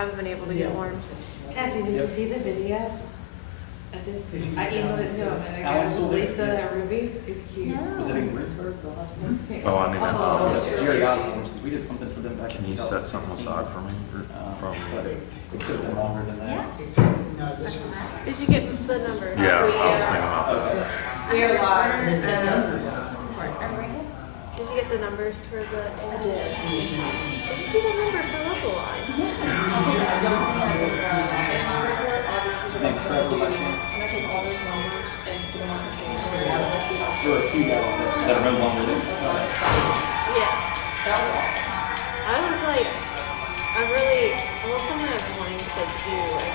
haven't been able to get warm. Cassie, did you see the video? I emailed it to him and I got Lisa and Ruby. It's cute. No. Was it in Greensburg, the last one? Oh, I need that. Jerry Osborne, because we did something for them back in Can you set something aside for me? From it could have been longer than that. Yeah. Did you get the number? yeah, I was thinking about that. We are live. Did you get the numbers for the? I did. Did you see the number for local line? Next travel election. I take all those numbers and put them on the change. There were a few guys that are no longer there. Yeah. That was awesome. I was like, well, something I was wanting to do, I guess.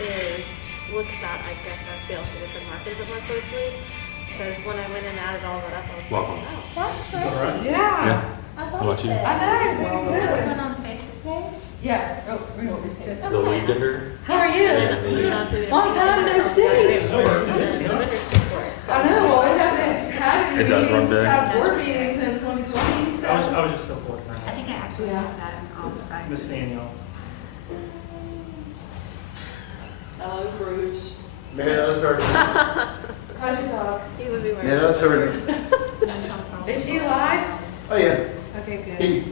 Is look at, I guess, our sales to different markets a bit more closely. Because when I went and added all that up, I was Welcome. like, oh. That's great. Yeah. Yeah. How about you? I know. That's going on the Facebook page? Yeah. Oh, we're going to sit. The Weekender. How are you? Long time no see. I know. Well, we haven't had any It does meetings run big. besides board meetings in 2020. So. I was just supporting I that. think I actually have that on all the sites. Miss Daniel. Hello, Bruce. Man, that's hard. How's your dog? He would be wearing. Yeah, that's hard. Is she alive? Oh, yeah. Okay, good. He,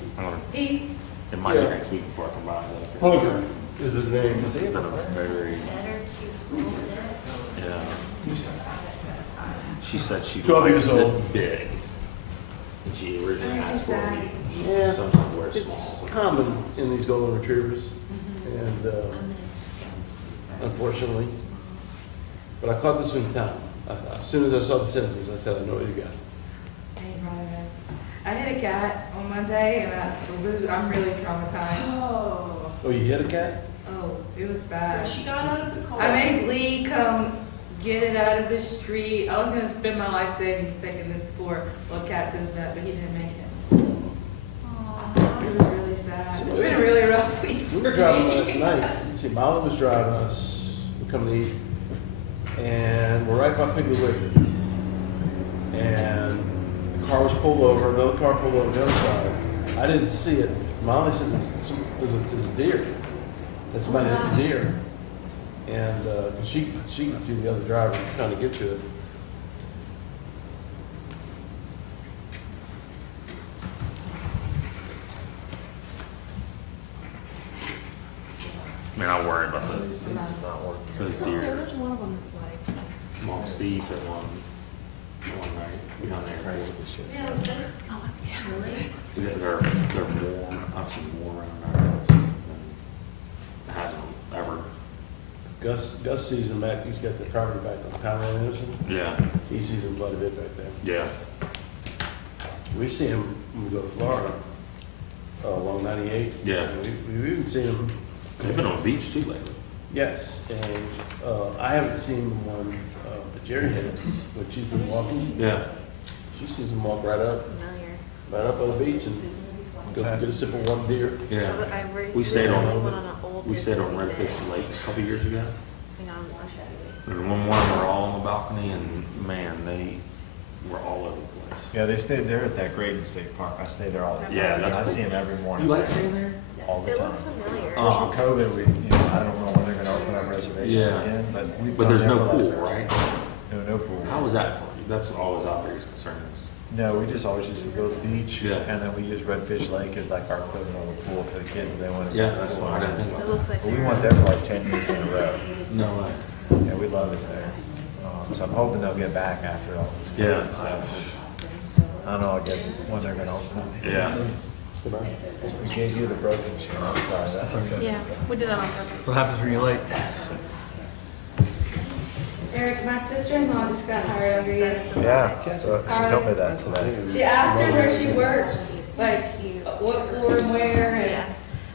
He. It might be Yeah. next week before I come by. Hunter is his name. This has been a very, Better to hold it. yeah. She said she 12 likes years it old. big. And she originally asked for me Yeah. something where it's It's small. common in these golden retrievers, and unfortunately, but I caught this one in town. As soon as I saw the symptoms, I said, I know what you got. I had a cat on Monday and I'm really traumatized. Oh. Oh, you hit a cat? Oh, it was bad. She got out of the car. I made Lee come get it out of the street. I was gonna spend my life savings taking this poor little cat to the vet, but he didn't make it. It was really sad. It's been a really rough week We for were driving me. last night. Let's see, Molly was driving us. We come to eat, and we're right by Piggly Wiggly. And the car was pulled over. Another car pulled over the other side. I didn't see it. Molly said, "There's a deer. That's somebody hit the deer." And she could see the other driver trying to get to it. I mean, I worry about those deer. There's one of them that's like. Mom Steve had one night behind there. Really? They're warm. I've seen more around our house than I haven't ever. Gus sees him back. He's got the property back on Conrad Anderson. Yeah. He sees him quite a bit back there. Yeah. We see him when we go to Florida, along 98. Yeah. We've even seen him. They've been on the beach too lately. Yes, and I haven't seen him when Jerry hit it, when she's been walking. Yeah. She sees him walk right up on the beach and go get a sip of one deer. Yeah. We stayed on Redfish Lake a couple years ago. And one morning we were all on the balcony, and man, they were all over the place. Yeah, they stayed there at that Graydon State Park. I stay there all the time. Yeah, that's I cool. see them every morning. You like staying there? All the It time. looks familiar. Of course, with COVID, I don't know when they're gonna open up reservations Yeah. again, but we've But gone there's there no for pool, like- right? No pool. How was that for you? That's always our biggest concern. No, we just always used to go to the beach, Yeah. and then we use Redfish Lake as like our equivalent of a pool for the kids if they want to. Yeah, that's what I didn't think It about. looks like But we they're. went there for like 10 years in a row. No way. Yeah, we love it there. So I'm hoping they'll get back after all this. Yeah. COVID stuff, 'cause I don't know, I guess when they're gonna open. Yeah. We gave you the broken chair, I'm sorry, that's okay. Yeah, we did that on purpose. What happens when you're late? Eric, my sister-in-law just got hired under you. Yeah, so she told me that today. She asked her where she worked, like what floor and where, Yeah.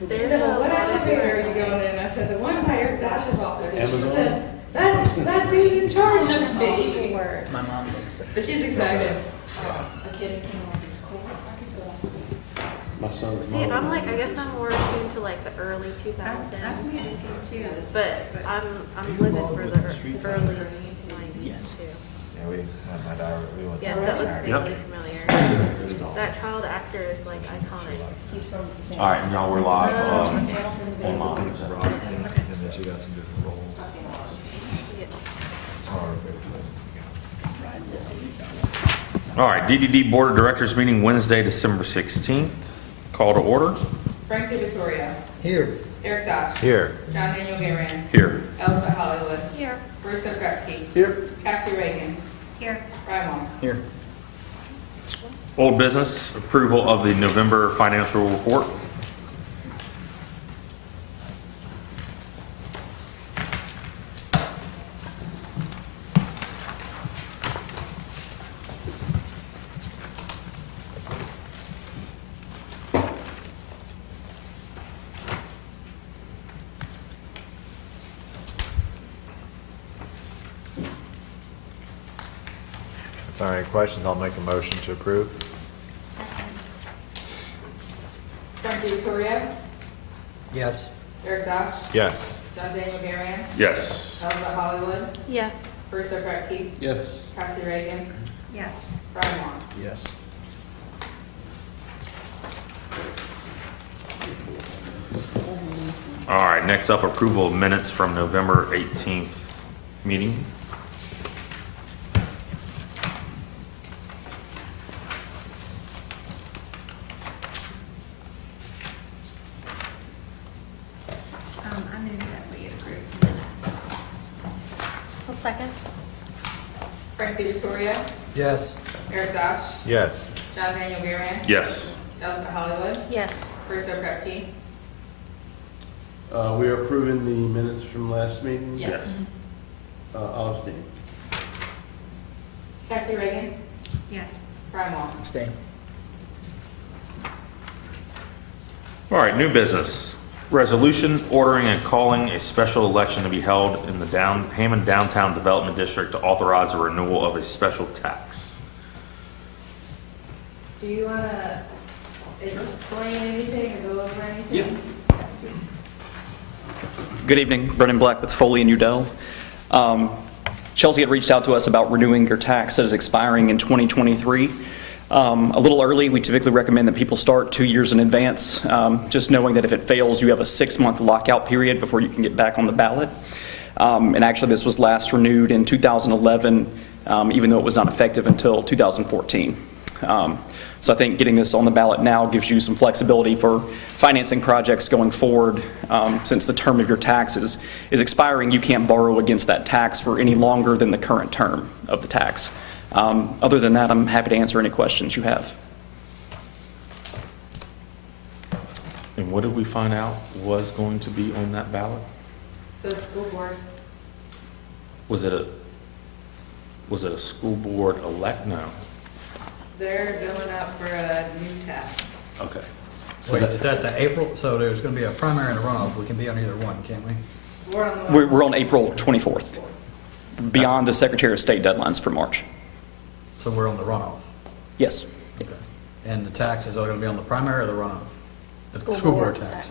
and she said, well, what elevator are you going in? I said, the one by Eric Dash's office. And she said, that's who's in charge of me. My mom thinks that. But she's excited. A kid came over, it's cool. I could go. My son's See, I'm mom. like, I guess I'm more attuned to like the early 2000s. But I'm living for the early 90s too. Yeah, my daughter, we went Yes, there. that looks Saturday. vaguely familiar. That child actor is like iconic. He's from the same. All right, and y'all, we're live, Hamilton, the online. baby. Is that And then she got some different roles. I've seen lots. It's one of our favorite places to go. All right, DDD Board of Directors meeting Wednesday, December 16th. Call to order. Frank DeVittorio, Here. Eric Dosh, Here. John Daniel Garan, Here. Elizabeth Hollywood, Here. Bruce Krepke, Here. Cassie Reagan, Here. Ryan Long. Here. Old business, approval of the November financial report. If there are any questions, I'll make a motion to approve. Frank DeVittorio, Yes. Eric Dosh, Yes. John Daniel Garan, Yes. Elizabeth Hollywood, Yes. Bruce Krepke, Yes. Cassie Reagan, Yes. Ryan Long. Yes. All right, next up, approval of minutes from November 18th meeting. I move that we approve the minutes. I'll second. Frank DeVittorio, Yes. Eric Dosh, Yes. John Daniel Garan, Yes. Elizabeth Hollywood, Yes. Bruce Krepke, We are approving the minutes from last meeting. Yes. I'll abstain. Cassie Reagan, Yes. Ryan Long. Abstain. All right, new business. Resolution ordering and calling a special election to be held in the Hammond Downtown Development District to authorize a renewal of a special tax. Do you want to explain anything or go over anything? Good evening, Brendan Black with Foley and Udell. Chelsea had reached out to us about renewing your tax that is expiring in 2023. A little early, we typically recommend that people start 2 years in advance, just knowing that if it fails, you have a 6-month lockout period before you can get back on the ballot. And actually, this was last renewed in 2011, even though it was not effective until 2014. So I think getting this on the ballot now gives you some flexibility for financing projects going forward. Since the term of your taxes is expiring, you can't borrow against that tax for any longer than the current term of the tax. Other than that, I'm happy to answer any questions you have. And what did we find out was going to be on that ballot? The school board. Was it a school board elect? No. They're going up for a new tax. Okay. So Wait, that- is that the April, so there's gonna be a primary and a runoff, we can be on either one, can't we? We're on the. We're on April 24th, beyond the Secretary of State deadlines for March. So we're on the runoff. Yes. Okay. And the taxes are gonna be on the primary or the runoff? The School board tax. tax.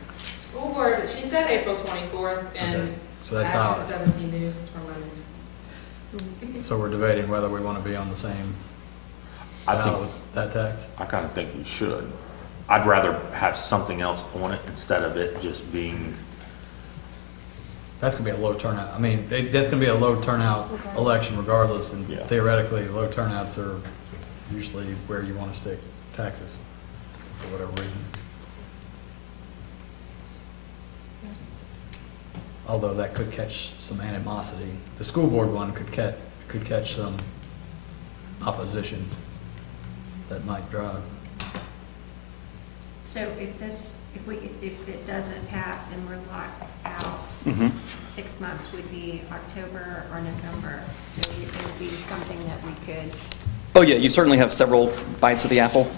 School board, she said April 24th, Okay. and So that's Action out. 17 News, it's from Monday. So we're debating whether we wanna be on the same I ballot think, with that tax? I kind of think we should. I'd rather have something else on it instead of it just being, That's gonna be a low turnout. I mean, that's gonna be a low turnout election regardless, and Yeah. theoretically, low turnouts are usually where you wanna stick taxes, for whatever reason. Although that could catch some animosity. The school board one could catch some opposition that might drive. So if it doesn't pass and we're locked out, Mhm. 6 months would be October or November. So it would be something that we could, Oh, yeah, you certainly have several bites of the apple.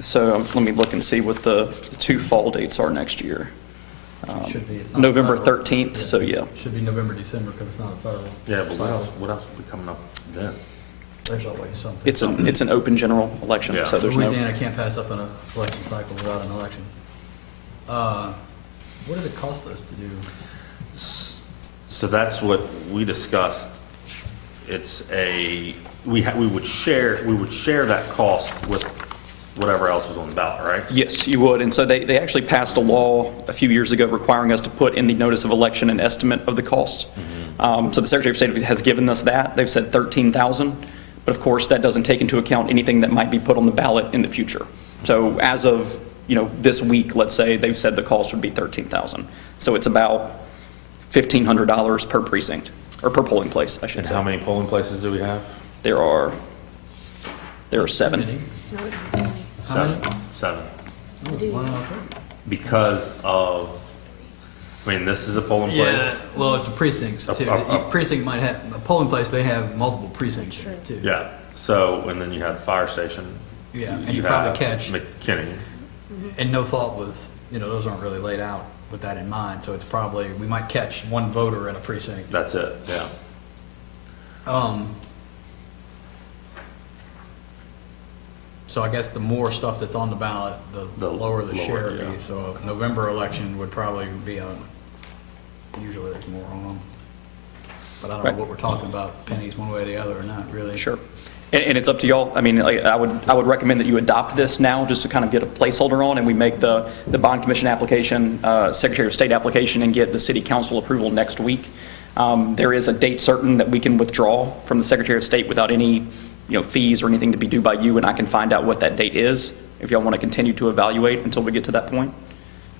So let me look and see what the 2 fall dates are next year. Should be. It's not November federal. 13th, so yeah. Should be November, December, because it's not a federal. yeah, but cycle. what else will be coming up then? There's always something. It's an open general election, Yeah. so there's no. Louisiana can't pass up an election cycle without an election. What does it cost us to do? So that's what we discussed. It's we would share that cost with whatever else was on the ballot, right? Yes, you would. And so they actually passed a law a few years ago requiring us to put in the notice of election an estimate of the cost. So the Secretary of State has given us that. They've said $13,000, but of course that doesn't take into account anything that might be put on the ballot in the future. So as of, this week, let's say, they've said the cost would be $13,000. So it's about $1,500 per precinct, or per polling place, I should And say. how many polling places do we have? There are 7. How many? Seven. One out there. Because of, this is a polling Yeah, place. well, it's a precincts too. A precinct might have, a polling place may have multiple precincts in it too. Yeah, so, and then you have the fire station. Yeah, and you probably have catch, McKinney. and no thought was, those aren't really laid out with that in mind, so it's probably, we might catch one voter in a precinct. That's it, yeah. So I guess the more stuff that's on the ballot, the lower the lower, share would yeah. be. So a November election would probably be usually there's more on them. But I don't Right. know what we're talking about, pennies one way or the other or not, really. Sure. And it's up to y'all. I would recommend that you adopt this now, just to kind of get a placeholder on, and we make the bond commission application, Secretary of State application, and get the city council approval next week. There is a date certain that we can withdraw from the Secretary of State without any, fees or anything to be due by you, and I can find out what that date is, if y'all want to continue to evaluate until we get to that point.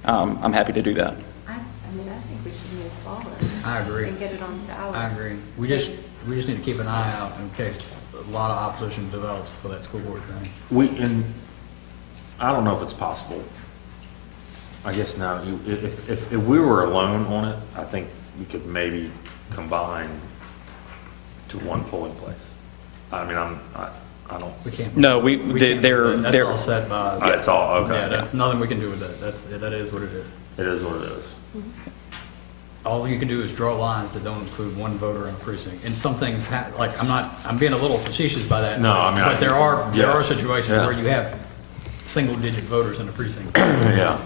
I'm happy to do that. I think we should move forward. I agree. And get it on the ballot. I agree. We just need to keep an eye out in case a lot of opposition develops for that school board thing. And I don't know if it's possible. I guess now, if we were alone on it, I think we could maybe combine to one polling place. I don't. We can't. No, we can't they're. do that. That's all set by. It's all, okay. Yeah, that's nothing we can do with that. That is what it is. It is what it is. All you can do is draw lines that don't include one voter in a precinct. And some things, I'm being a little facetious by that. No, But there are situations Yeah. where you have single-digit voters in a precinct. Yeah.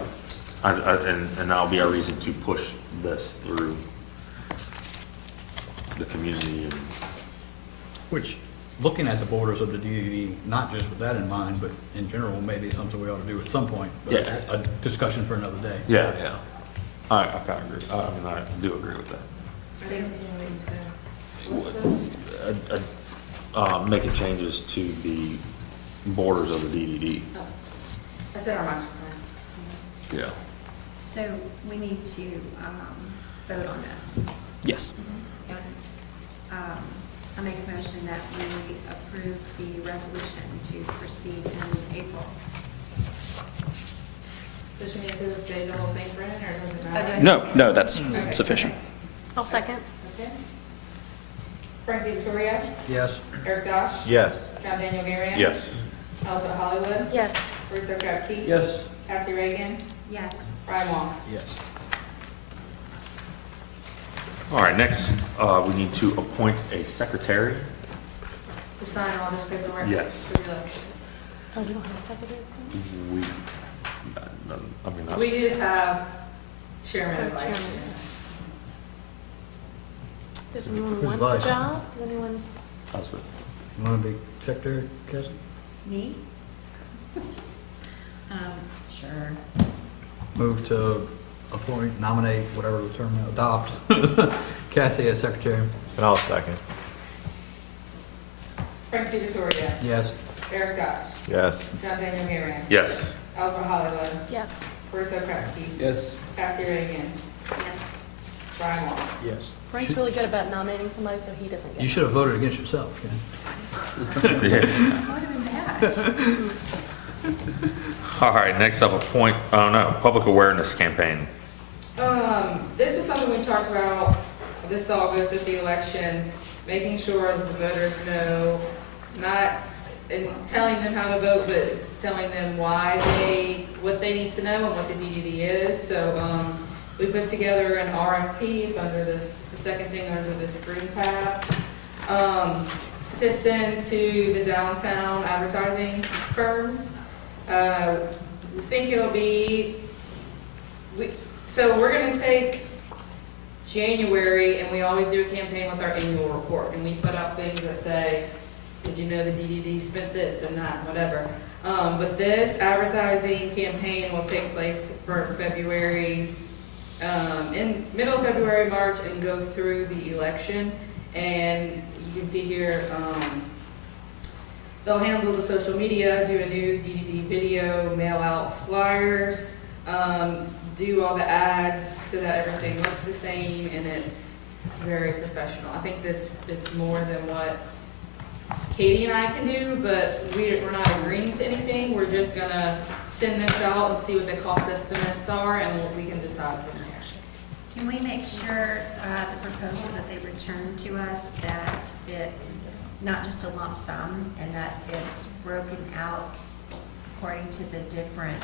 And that'll be our reason to push this through the community. Which, looking at the borders of the DDD, not just with that in mind, but in general, maybe something we ought to do at some point. But it's a discussion for another day. Yeah, yeah. I kind of agree. I do agree with that. So, Making changes to the borders of the DDD. That's in our master plan. Yeah. so we need to vote on this. Yes. Okay. I make a motion that we approve the resolution to proceed in April. Does she need to say the whole thing for it, or does it Oh, matter? do I- No, that's Okay. sufficient. I'll second. Okay. Frank Victoria, Yes? Eric Dosh, Yes. John Daniel Marion. Yes. Elizabeth Hollywood, Yes. Bruce O'Krepke. Yes. Cassie Reagan, Yes. Brian Wong. Yes. All right, next, we need to appoint a secretary. To sign all this paperwork. Yes. for the election. Oh, we don't have a secretary? We just have chairman and vice Chairman. chairman. Does anyone Who's want the vice? job? Does anyone? Husband. You want to be secretary, Cassie? Me? Sure. Move to appoint, nominate, whatever the term, adopt Cassie as secretary. And I'll second. Frank Victoria, Yes. Eric Dosh, Yes. John Daniel Marion, Yes. Elizabeth Hollywood, Yes. Bruce O'Krepke, Yes. Cassie Reagan, Yes. Brian Wong. Yes. Frank's really good about nominating somebody so he doesn't get. You should have voted against yourself, Ken. Yeah. What have been that? All right, next up, public awareness campaign. This was something we talked about, this all goes with the election, making sure that the voters know, not in telling them how to vote, but telling them what they need to know and what the DDD is. So, we put together an RFP, it's under the second thing under this green tab, to send to the downtown advertising firms. We think it'll be, so we're gonna take January, and we always do a campaign with our annual report, and we put up things that say, did you know the DDD spent this and that, whatever. But this advertising campaign will take place for February, in middle of February, March, and go through the election. And you can see here, they'll handle the social media, do a new DDD video, mail out flyers, do all the ads so that everything looks the same and it's very professional. I think it's more than what Katie and I can do, but we're not agreeing to anything. We're just gonna send this out and see what the cost estimates are, and we can decide from there. Can we make sure, the proposal that they return to us, that it's not just a lump sum, and that it's broken out according to the different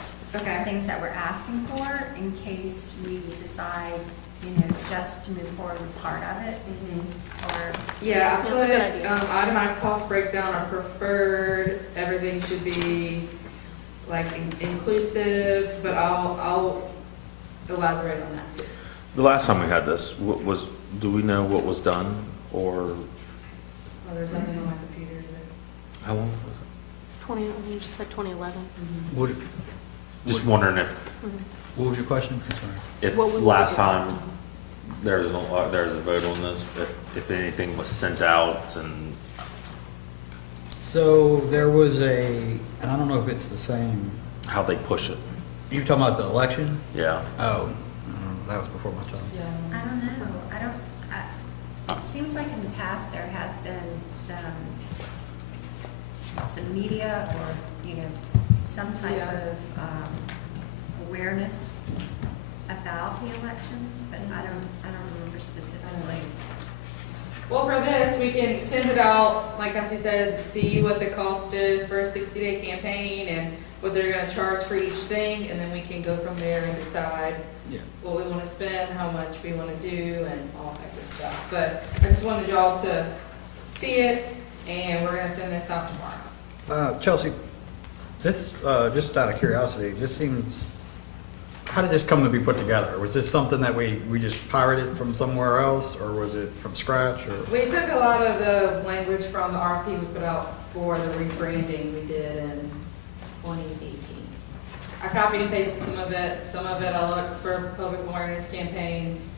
things that we're asking for, in case we decide, just to move forward with part of it, or? Yeah, I That's a good idea. put, itemized cost breakdown are preferred, everything should be like inclusive, but I'll elaborate on that too. The last time we had this, do we know what was done, or Oh, there's nothing on my computer either. how long was it? 20, you just said 2011. What, Just wondering what was your question? I'm sorry. if What we last did last time there's a vote on this, if anything was sent out and, So there was and I don't know if it's the same, how they push it. you talking about the election? Yeah. Oh, that was before my time. Yeah. I don't know, it seems like in the past there has been some media or, some type of awareness about the elections, but I don't remember specifically. Well, for this, we can send it out, like Nancy said, see what the cost is for a 60-day campaign and what they're gonna charge for each thing, and then we can go from there and decide what we wanna spend, how much we wanna do, and all that good stuff. But I just wanted y'all to see it, and we're gonna send this out tomorrow. Chelsea, this, just out of curiosity, how did this come to be put together? Was this something that we just pirated from somewhere else, or was it from scratch, or? We took a lot of the language from the RFP we put out for the rebranding we did in 2018. I copied and pasted some of it I looked for public awareness campaigns,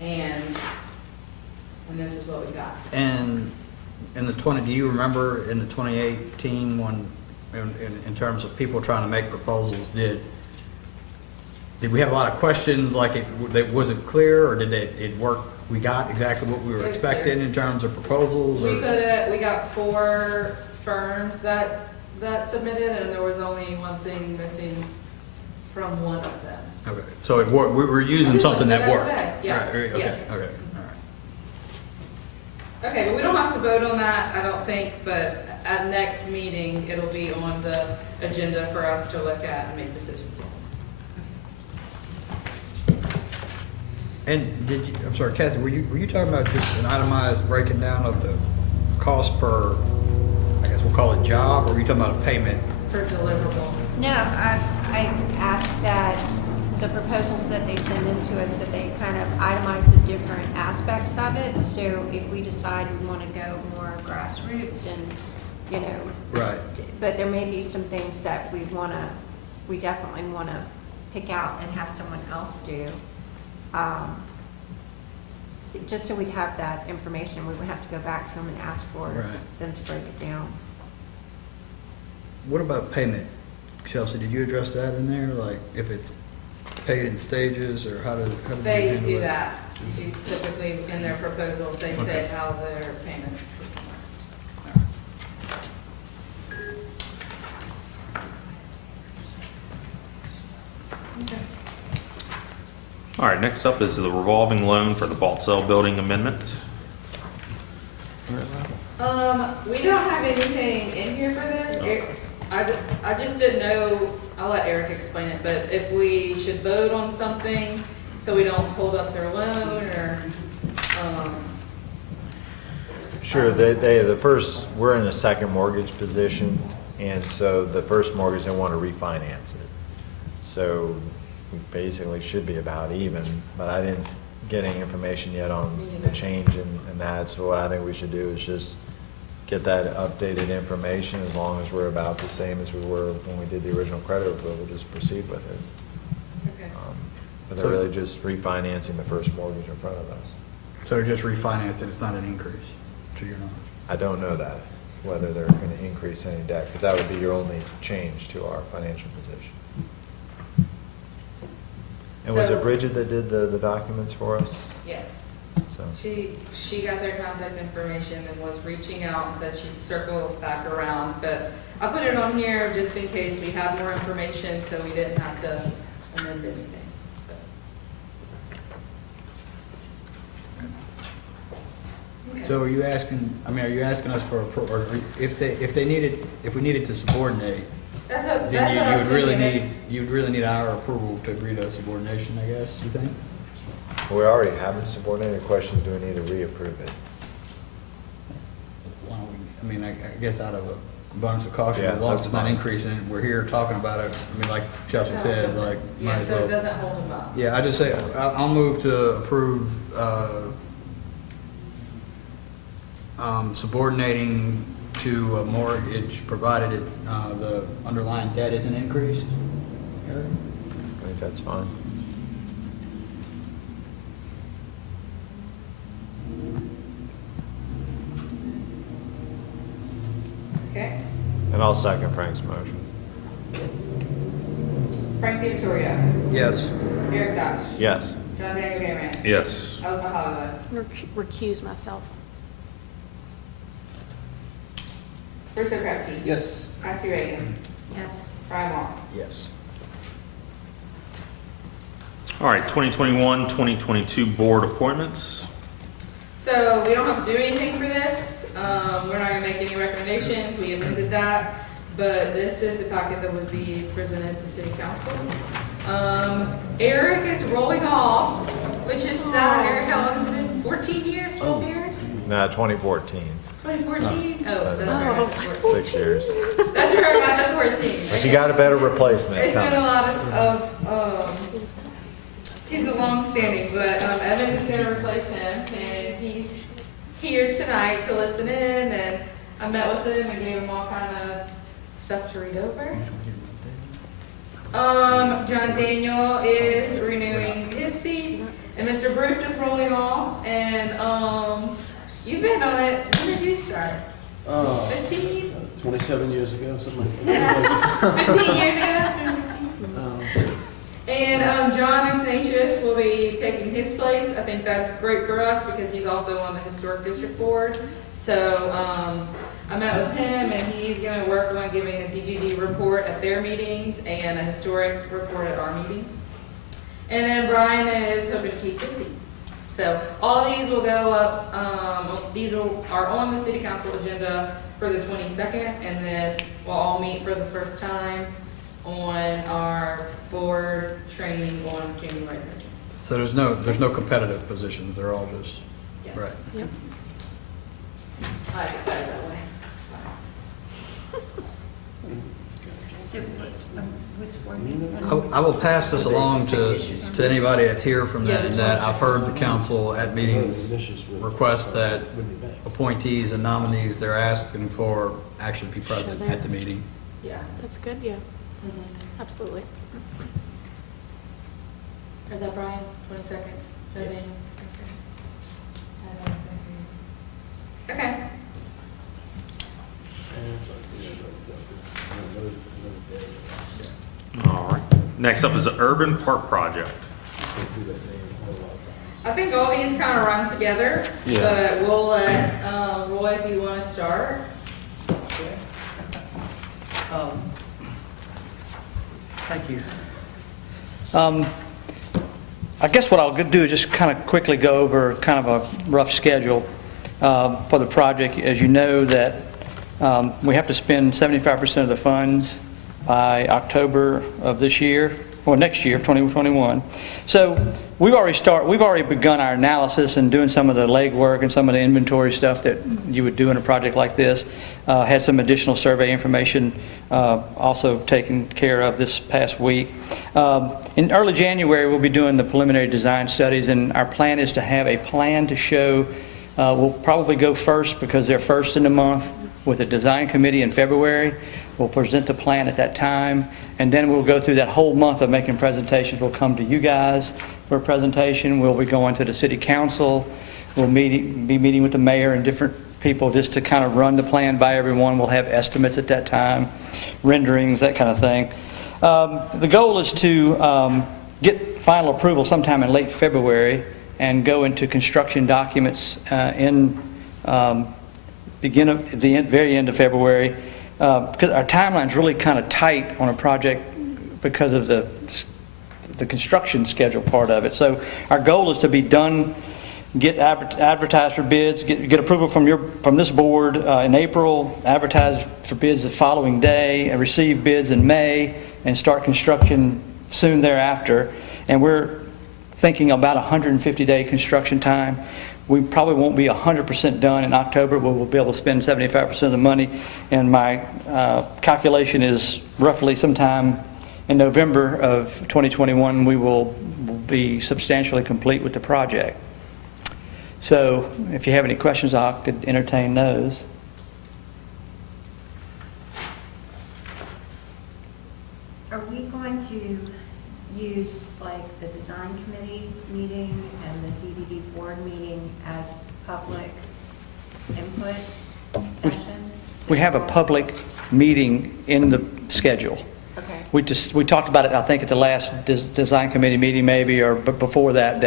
and this is what we got. And do you remember in the 2018 when, in terms of people trying to make proposals, did we have a lot of questions, like it wasn't clear, or did it work? We got exactly what we were expecting in terms of proposals? We got 4 firms that submitted, and there was only one thing missing from one of them. Okay, so it worked, we were using something that worked? Yeah, Right, okay, yeah. okay, all right. Okay, but we don't have to vote on that, I don't think, but at next meeting, it'll be on the agenda for us to look at and make decisions on. And I'm sorry, Kathy, were you talking about just an itemized breaking down of the cost per, I guess we'll call it job, or were you talking about a payment? For deliverable. No, I asked that the proposals that they send in to us, that they kind of itemize the different aspects of it. So if we decide we want to go more grassroots and, Right. but there may be some things that we definitely want to pick out and have someone else do. Just so we'd have that information, we would have to go back to them and ask for them to break it down. What about payment? Chelsea, did you address that in there? Like if it's paid in stages, or how did you They handle do it? that. Typically, in their proposals, they say how their payment system works. Okay. All right, next up is the revolving loan for the Baltzell Building Amendment. We don't have anything in here for this. I just didn't know, I'll let Eric explain it, but if we should vote on something so we don't hold up their loan, or, Sure, we're in a second mortgage position, and so the first mortgage, they want to refinance it. So we basically should be about even, but I didn't get any information yet on the change in that, so what I think we should do is just get that updated information, as long as we're about the same as we were when we did the original credit report, we'll just proceed with it. Okay. But they're really just refinancing the first mortgage in front of us. So they're just refinancing, it's not an increase, to your knowledge? I don't know that, whether they're going to increase any debt, because that would be your only change to our financial position. And was So- it Bridget that did the documents for us? Yeah. So, She got their contact information and was reaching out and said she'd circle back around, but I put it on here just in case we have more information, so we didn't have to amend anything. Okay. So are you asking, I mean, are you asking us for, or if we needed to subordinate, That's what I then was you would really thinking. you'd really need our approval to agree to subordination, I guess, you think? we already have it subordinated. The question is, do we need to reapprove it? Why don't we, I mean, I guess out of a abundance of caution, Yeah, as long as that's it's not fine. increasing, we're here talking about it, I mean, like Chelsea said, like, might Yeah, as so it well. doesn't hold them up. Yeah, I just say, I'll move to approve, subordinating to a mortgage provided it, the underlying debt isn't increased. Eric? I think that's fine. Okay. And I'll second Frank's motion. Frank DiVittorio, Yes. Eric Dosh, Yes. John Daniel Gammon, Yes. Elizabeth Holloway, Recuse myself. Bruce O'Krepke, Yes. Christy Reagan, Yes. Brian Wong. Yes. All right, 2021, 2022 board appointments. So we don't have to do anything for this. We're not gonna make any recommendations. We amended that. But this is the packet that would be presented to city council. Eric is rolling off, which is sad. Eric, how long has it been? 14 years, 12 years? No, 2014, 2014? Oh, that's where I got the 14. 6 years. That's where I got the 14. But you got a better replacement It's been a coming. lot of he's a long-standing, but Evan's gonna replace him, and he's here tonight to listen in, and I met with him and gave him all kind of stuff to read over. John Daniel is renewing his seat, and Mr. Bruce is rolling off, and you've been on it, when did you start? 15? 27 years ago, something like that. 15 years ago? And John Ignatius will be taking his place. I think that's great for us because he's also on the Historic District Board. So I met with him, and he's going to work on giving a DDD report at their meetings and a historic report at our meetings. And then Brian is hoping to keep his seat. So all these will go up, these are on the city council agenda for the 22nd, and then we'll all meet for the first time on our board training on January 13th. So there's no competitive positions, they're all just, Yes. right. Yep. I did that way. So which board meeting? I will pass this along to anybody that's here from that, and that I've heard the council at meetings request that appointees and nominees they're asking for actually be present at the meeting. Yeah. That's good, yeah, Mm-hmm. absolutely. Is that Brian, 22nd? Yes. Okay. All right. Next up is the Urban Park Project. I think all these kind of run together, Yeah. but we'll let Roy, if you want to start. Thank you. I guess what I'll do is just kind of quickly go over kind of a rough schedule for the project. As you know, that we have to spend 75% of the funds by October of this year, or next year, 2021. So we've already begun our analysis and doing some of the legwork and some of the inventory stuff that you would do in a project like this. Had some additional survey information also taken care of this past week. In early January, we'll be doing the preliminary design studies, and our plan is to have a plan to show will probably go first because they're first in the month with a design committee in February. We'll present the plan at that time, and then we'll go through that whole month of making presentations. We'll come to you guys for a presentation. We'll be going to the city council. We'll be meeting with the mayor and different people just to kind of run the plan by everyone. We'll have estimates at that time, renderings, that kind of thing. The goal is to get final approval sometime in late February and go into construction documents in very end of February. Because our timeline's really kind of tight on a project because of the construction schedule part of it. So our goal is to be done, get advertised for bids, get approval from this board in April, advertise for bids the following day, and receive bids in May, and start construction soon thereafter. And we're thinking about a 150-day construction time. We probably won't be 100% done in October, but we'll be able to spend 75% of the money. And my calculation is roughly sometime in November of 2021, we will be substantially complete with the project. So if you have any questions, I could entertain those. Are we going to use like the design committee meeting and the DDD board meeting as public input sessions? We have a public meeting in the schedule. Okay. We talked about it, I think, at the last design committee meeting maybe, or before that,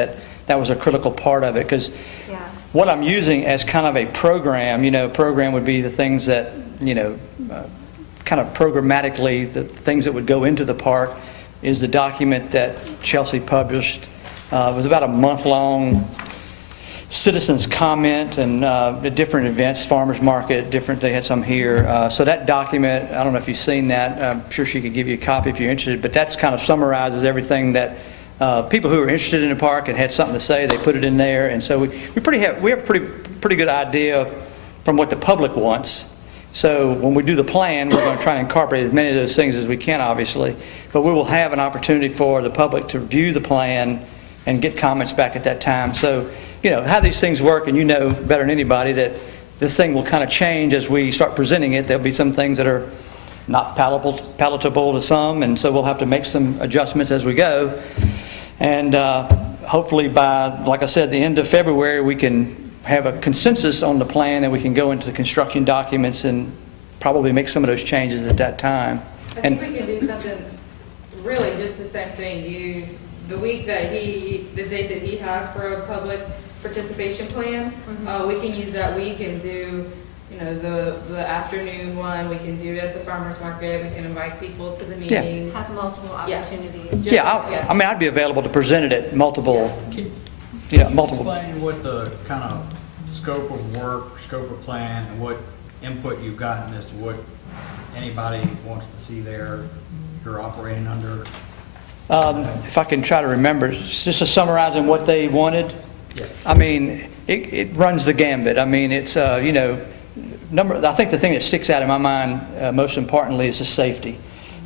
that was a critical part of it, because Yeah. what I'm using as kind of a program, program would be the things that, kind of programmatically, the things that would go into the park, is the document that Chelsea published. It was about a month-long citizens' comment and the different events, farmers market, they had some here. So that document, I don't know if you've seen that. I'm sure she could give you a copy if you're interested, but that's kind of summarizes everything that people who are interested in the park and had something to say, they put it in there. And so we have a pretty good idea from what the public wants. So when we do the plan, we're going to try and incorporate as many of those things as we can, obviously. But we will have an opportunity for the public to review the plan and get comments back at that time. So, how these things work, and better than anybody that this thing will kind of change as we start presenting it. There'll be some things that are not palatable to some, and so we'll have to make some adjustments as we go. And hopefully by, like I said, the end of February, we can have a consensus on the plan, and we can go into the construction documents and probably make some of those changes at that time. I think we can do something, really just the same thing, use the week that the date that he has for a public participation plan, we can use that week and do, the afternoon one, we can do it at the farmer's market, we can invite people to the meetings. Have multiple opportunities. Yeah, I mean, I'd be available to present it at multiple. Multiple. Explain what the kind of scope of work, scope of plan, and what input you've gotten as to what anybody wants to see there, you're operating under. If I can try to remember, just to summarizing what they wanted. Yeah. I mean, it runs the gambit. I mean, it's, I think the thing that sticks out in my mind most importantly is the safety.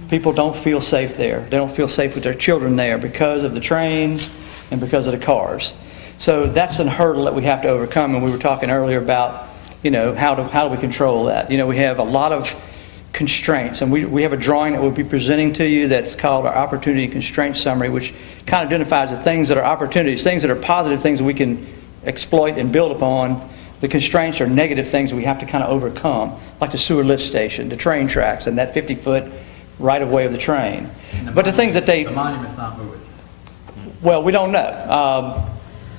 People don't feel safe there. They don't feel safe with their children there because of the trains and because of the cars. So that's a hurdle that we have to overcome, and we were talking earlier about, how do we control that? We have a lot of constraints, and we have a drawing that we'll be presenting to you that's called our Opportunity Constraint Summary, which kind of identifies the things that are opportunities, things that are positive, things that we can exploit and build upon. The constraints are negative things we have to kind of overcome, like the sewer lift station, the train tracks, and that 50-foot right-of-way of the train. But the things that the monument's not moving. Well, we don't know.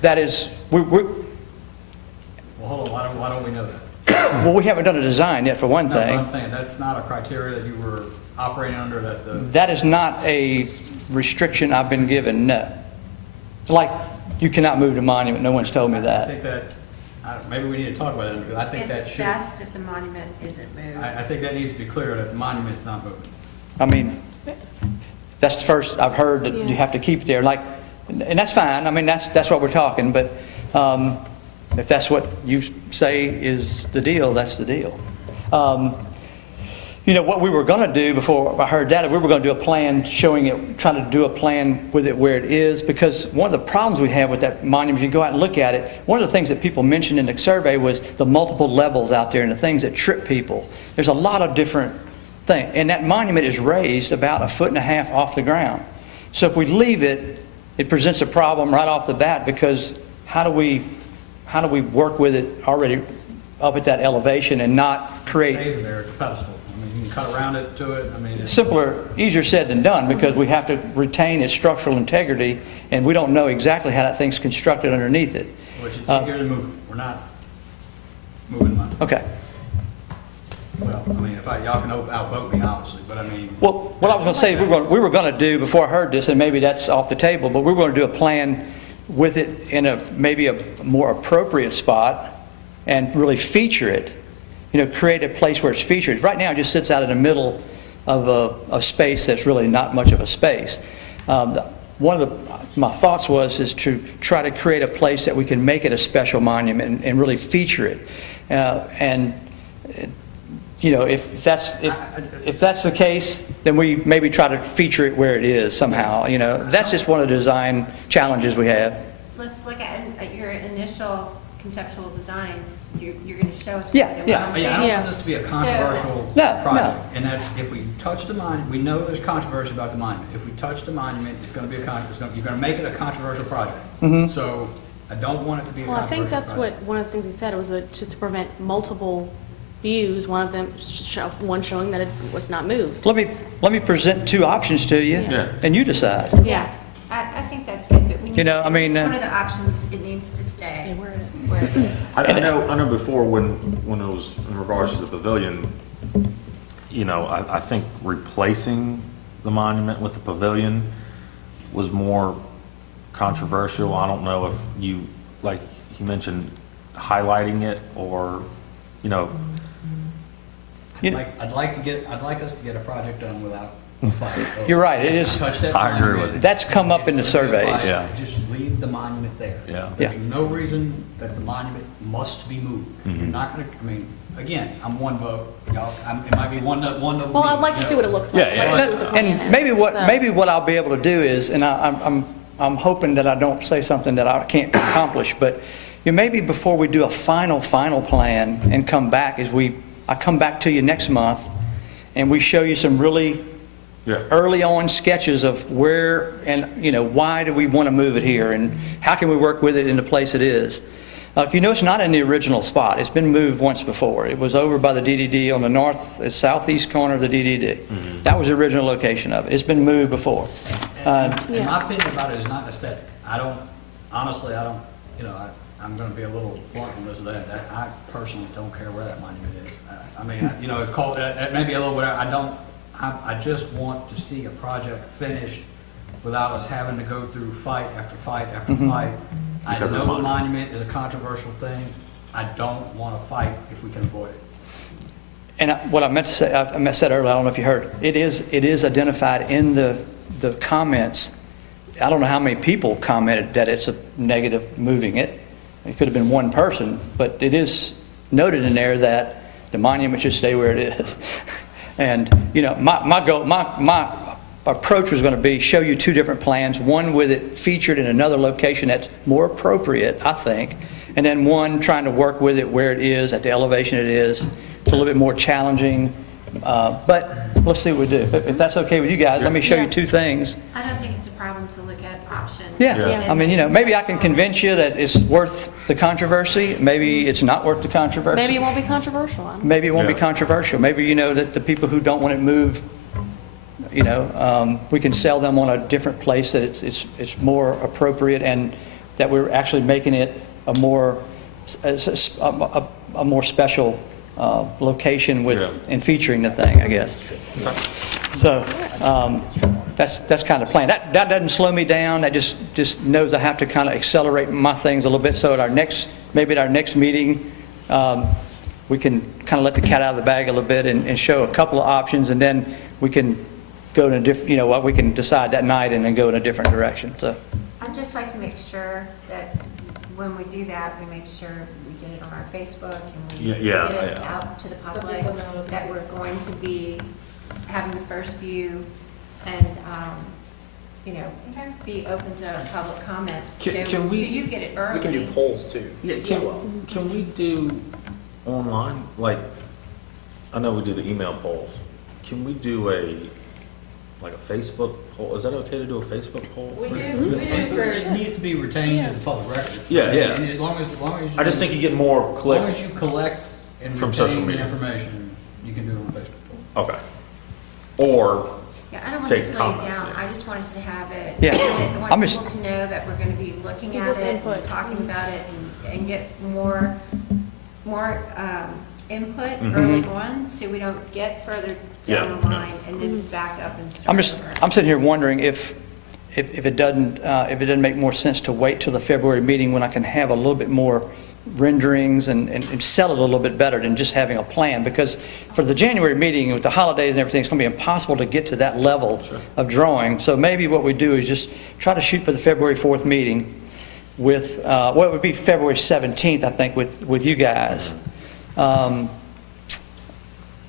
That is, Well, hold on, why don't we know that? well, we haven't done a design yet, for one No, but thing. I'm saying that's not a criteria that you were operating under That is not a restriction I've been given, no. Like, you cannot move the monument, no one's told me I that. think that, maybe we need to talk about it, because I think that It's should. best if the monument isn't moved. I think that needs to be clear, that the monument's not moving. I mean, that's the first I've heard that you have to keep it there, like, and that's fine, I mean, that's what we're talking, but if that's what you say is the deal, that's the deal. What we were going to do before I heard that, we were going to do a plan showing it, trying to do a plan with it where it is, because one of the problems we have with that monument, if you go out and look at it, one of the things that people mentioned in the survey was the multiple levels out there and the things that trip people. There's a lot of different things, and that monument is raised about 1.5 feet off the ground. So if we leave it, it presents a problem right off the bat, because how do we work with it already up at that elevation and not create... Stays there, it's a pedestal. I mean, you can cut around it to it, I mean... Simpler, easier said than done, because we have to retain its structural integrity, and we don't know exactly how that thing's constructed underneath it. Which is easier to move. We're not moving money. Okay. Well, I mean, y'all can outvote me, obviously, but I mean... Well, what I was going to say, we were going to do, before I heard this, and maybe that's off the table, but we were going to do a plan with it in maybe a more appropriate spot and really feature it. Create a place where it's featured. Right now, it just sits out in the middle of a space that's really not much of a space. One of my thoughts is to try to create a place that we can make it a special monument and really feature it. If that's the case, then we maybe try to feature it where it is somehow. That's just one of the design challenges we have. Let's look at your initial conceptual designs. You're going to show us. Yeah. I don't want this to be a controversial No. project. And that's, if we touch the monument, we know there's controversy about the monument. If we touch the monument, it's going to be you're going to make it a controversial project. So I don't want it to be a Well, I controversial think that's project. what, one of the things he said was that just to prevent multiple views, one of them, one showing that it was not moved. Let me present two options to you, Yeah. and you decide. Yeah. I think that's good, but we need, I mean, it's one of the options, it needs to stay Stay where it is. where it is. I know before when it was in regards to the pavilion, I think replacing the monument with the pavilion was more controversial. I don't know if you, like you mentioned, highlighting it or, I'd like us to get a project done without a fight. You're right, it is. Touch that I agree with monument, you. That's come up in the it's gonna be a surveys. fight. Yeah. Just leave the monument there. Yeah. There's Yeah. no reason that the monument must be moved. You're not gonna, again, I'm one vote, y'all, it might be one to. Well, I'd like to see what it looks like. Yeah, I'd like to see what the plan And is. maybe what I'll be able to do is, and I'm hoping that I don't say something that I can't accomplish, but maybe before we do a final plan and come back, I come back to you next month and we show you some really early on sketches of where and why do we want to move it here and how can we work with it in the place it is. It's not in the original spot. It's been moved once before. It was over by the DDD on the southeast corner of the DDD. That was the original location of it. It's been moved before. And my opinion about it is not aesthetic. Honestly, I'm gonna be a little blunt on this, that I personally don't care where that monument is. It's called, that may be a little bit, I just want to see a project finished without us having to go through fight after fight after fight. I Because of the know the monument. monument is a controversial thing. I don't want to fight if we can avoid it. And what I meant to say, I said earlier, I don't know if you heard, it is identified in the comments. I don't know how many people commented that it's a negative moving it. It could have been one person, but it is noted in there that the monument should stay where it is. And, my approach was going to be show you two different plans, one with it featured in another location that's more appropriate, I think, and then one trying to work with it where it is, at the elevation it is. It's a little bit more challenging, but let's see what we do. If that's okay with you guys, let me show you two things. I don't think it's a problem to look at options. Yeah, I mean, maybe I can convince you that it's worth the controversy. Maybe it's not worth the controversy. Maybe it won't be controversial. I don't know. Maybe it won't be Yeah. controversial. Maybe that the people who don't want it moved, we can sell them on a different place that it's more appropriate and that we're actually making it a more special location and featuring the thing, I guess. So that's kind of the plan. That doesn't slow me down. That just knows I have to kind of accelerate my things a little bit. So at our next meeting, we can kind of let the cat out of the bag a little bit and show a couple of options, and then we can go in a different, we can decide that night and then go in a different direction. So I'd just like to make sure that when we do that, we make sure we get it on our Facebook and we Yeah, get it yeah. out to the Let public people know. that we're going to be having the first view and, you know, be open to public comments. Can So we- you get it early. We can do polls too. Yeah, as can, well. can we do online, like, I know we do the email polls. Can we do like a Facebook poll? Is that okay to do a Facebook poll? We do It for, needs to be retained as a public record. Yeah, yeah. And as long as I just think you get more As long as clicks. you collect and From social retain the media. information, you can do it on Facebook. Okay. Or, Yeah, I don't want to take slow you comments, down. yeah. I just want us to have it. Yeah. I I'm want just- people to know that we're going to be looking at People's it, input. and talking about it, and get more input early on, so we don't get further Yeah. down the line and then back up and start over. I'm sitting here wondering if it doesn't make more sense to wait till the February meeting when I can have a little bit more renderings and sell it a little bit better than just having a plan, because for the January meeting with the holidays and everything, it's going to be impossible to get to that level of drawing. So maybe what we do is just try to shoot for the February 4th meeting with, well, it would be February 17th, I think, with you guys.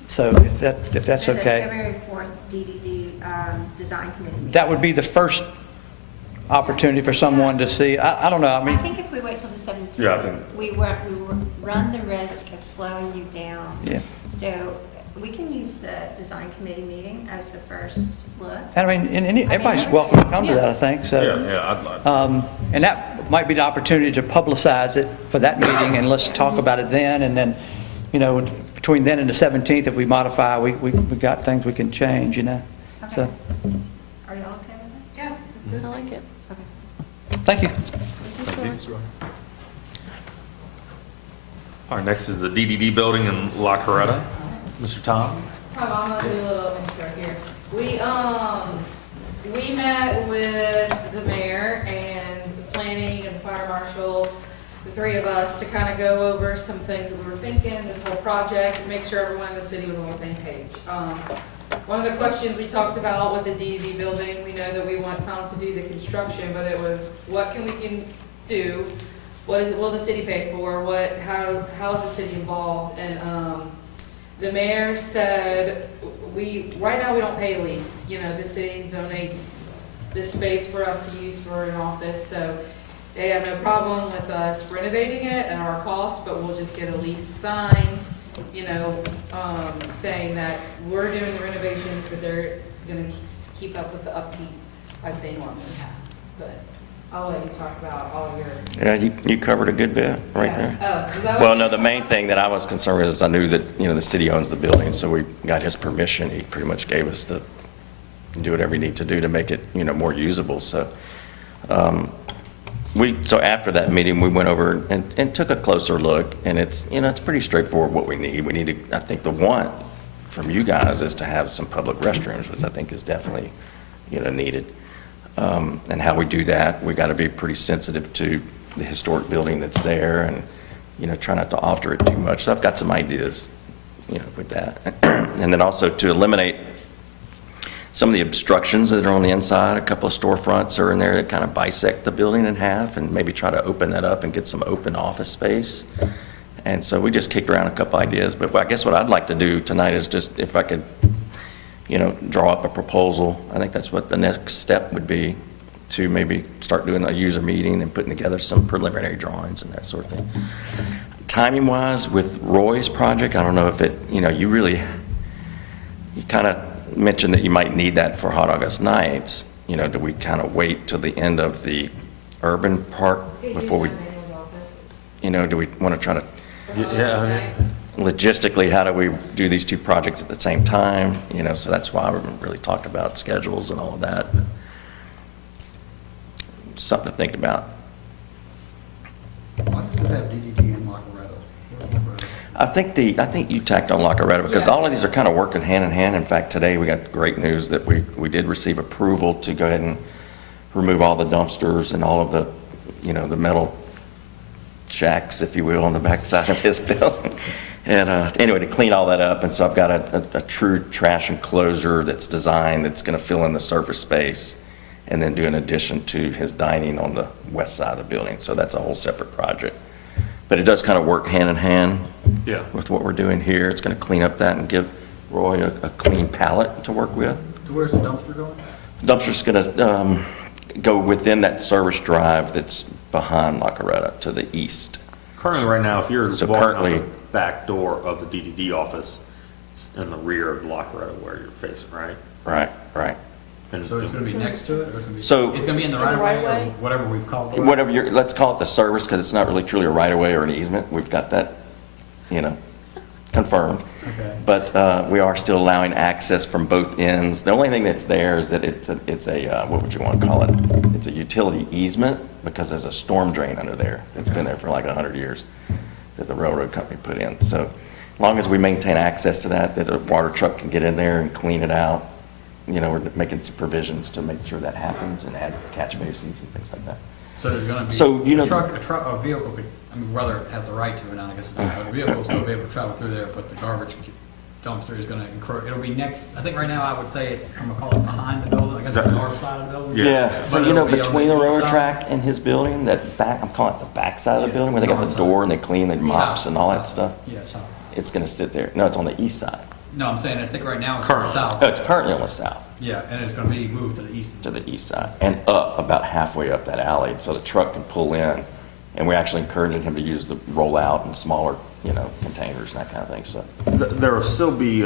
So if that's So the okay. February 4th DDD Design Committee meeting. That would be the first opportunity for someone to see. I don't know, I I mean, think if we wait till the 17th. Yeah, I think- We run the risk of slowing you down. yeah. So we can use the design committee meeting as the first look. And I mean, everybody's welcome to come to that, I think, yeah, so. yeah, I'd like. And that might be the opportunity to publicize it for that meeting, and let's talk about it then, and then, you know, between then and the 17th, if we modify, we got things we can change, you know? So, Okay. Are y'all okay with yeah. I like it. that? Okay. thank you. All right, next is the DDD building in La Coretta. Mr. Tom? Tom, I'm gonna do a little intro here. We met with the mayor and the planning and the fire marshal, the three of us, to kind of go over some things that we were thinking, this whole project, and make sure everyone in the city was on the same page. One of the questions we talked about with the DED building, we know that we want Tom to do the construction, but it was, what can we do? Will the city pay for? How is the city involved? And, the mayor said, right now we don't pay a lease. You know, the city donates this space for us to use for an office, so they have no problem with us renovating it at our cost, but we'll just get a lease signed, you know, saying that we're doing the renovations, but they're gonna keep up with the upkeep like they normally have. But I'll let you talk about all your. Yeah, you covered a good bit right there. Oh, is that what? Well, no, the main thing that I was concerned with is I knew that, you know, the city owns the building, so we got his permission. He pretty much gave us the, do whatever you need to do to make it, you know, more usable. So, so after that meeting, we went over and took a closer look, and it's, you know, it's pretty straightforward what we need. We need to, I think the want from you guys is to have some public restrooms, which I think is definitely, you know, needed. And how we do that, we got to be pretty sensitive to the historic building that's there and, you know, try not to alter it too much. So I've got some ideas, you know, with that. And then also to eliminate some of the obstructions that are on the inside. A couple of storefronts are in there that kind of bisect the building in half, and maybe try to open that up and get some open office space. And so we just kicked around a couple ideas. But I guess what I'd like to do tonight is just, if I could, you know, draw up a proposal. I think that's what the next step would be, to maybe start doing a user meeting and putting together some preliminary drawings and that sort of thing. Timing-wise, with Roy's project, I don't know if it, you know, you kind of mentioned that you might need that for Hot August nights. You know, do we kind of wait till the end of the urban part before we, you know, do we want to try to, Yeah, logistically, how do we do these two projects at the same time? You know, so that's why I haven't really talked about schedules and all of that. Something to think about. Why does it have DDD in La Coretta? I think you tacked on La Coretta because all of these are kind of working hand in hand. In fact, today we got great news that we did receive approval to go ahead and remove all the dumpsters and all of the, you know, the metal shacks, if you will, on the backside of his building. And anyway, to clean all that up, and so I've got a true trash enclosure that's designed that's going to fill in the surface space and then do an addition to his dining on the west side of the building. So that's a whole separate project. But it does kind of work hand in hand Yeah. with what we're doing here. It's going to clean up that and give Roy a clean palette to work with. So where's the dumpster going? Dumpster's going to go within that service drive that's behind La Coretta to the east. Currently, right now, if you're So walking out currently- the back door of the DDD office, it's in the rear of La Coretta where you're facing, right? Right. And So it's gonna be next to it, or it's gonna be? So- It's gonna be in the In the right of way, or right-of-way? whatever we've called it? Whatever let's call it the service, because it's not really truly a right-of-way or an easement. We've got that, confirmed. Okay. But we are still allowing access from both ends. The only thing that's there is that it's a what would you want to call it? It's a utility easement, because there's a storm drain under there that's been there for like 100 years that the railroad company put in. So as long as we maintain access to that a water truck can get in there and clean it out, we're making some provisions to make sure that happens and add catch basins and things like that. So there's gonna be. So, A vehicle could, whether it has the right to or not, I guess, a vehicle will still be able to travel through there, but the garbage dumpster is gonna encroach, it'll be next, I think right now I would say it's, I'm gonna call it behind the building, I guess on the north side of the building. Yeah. So But it'll be on between the east railroad side. track and his building, that back, I'm calling it the back side of the Yeah, building, where they got north the side. door and they clean the mops and all that stuff, Yeah, south. it's gonna sit there. No, it's on the east side. No, I'm saying, I think right now it's on the Currently. south. No, it's currently on the south, Yeah, and it's gonna be moved to the east. to the east side, and up about halfway up that alley, so the truck can pull in. And we're actually encouraging him to use the rollout and smaller, containers and that kind of thing, so. there will still be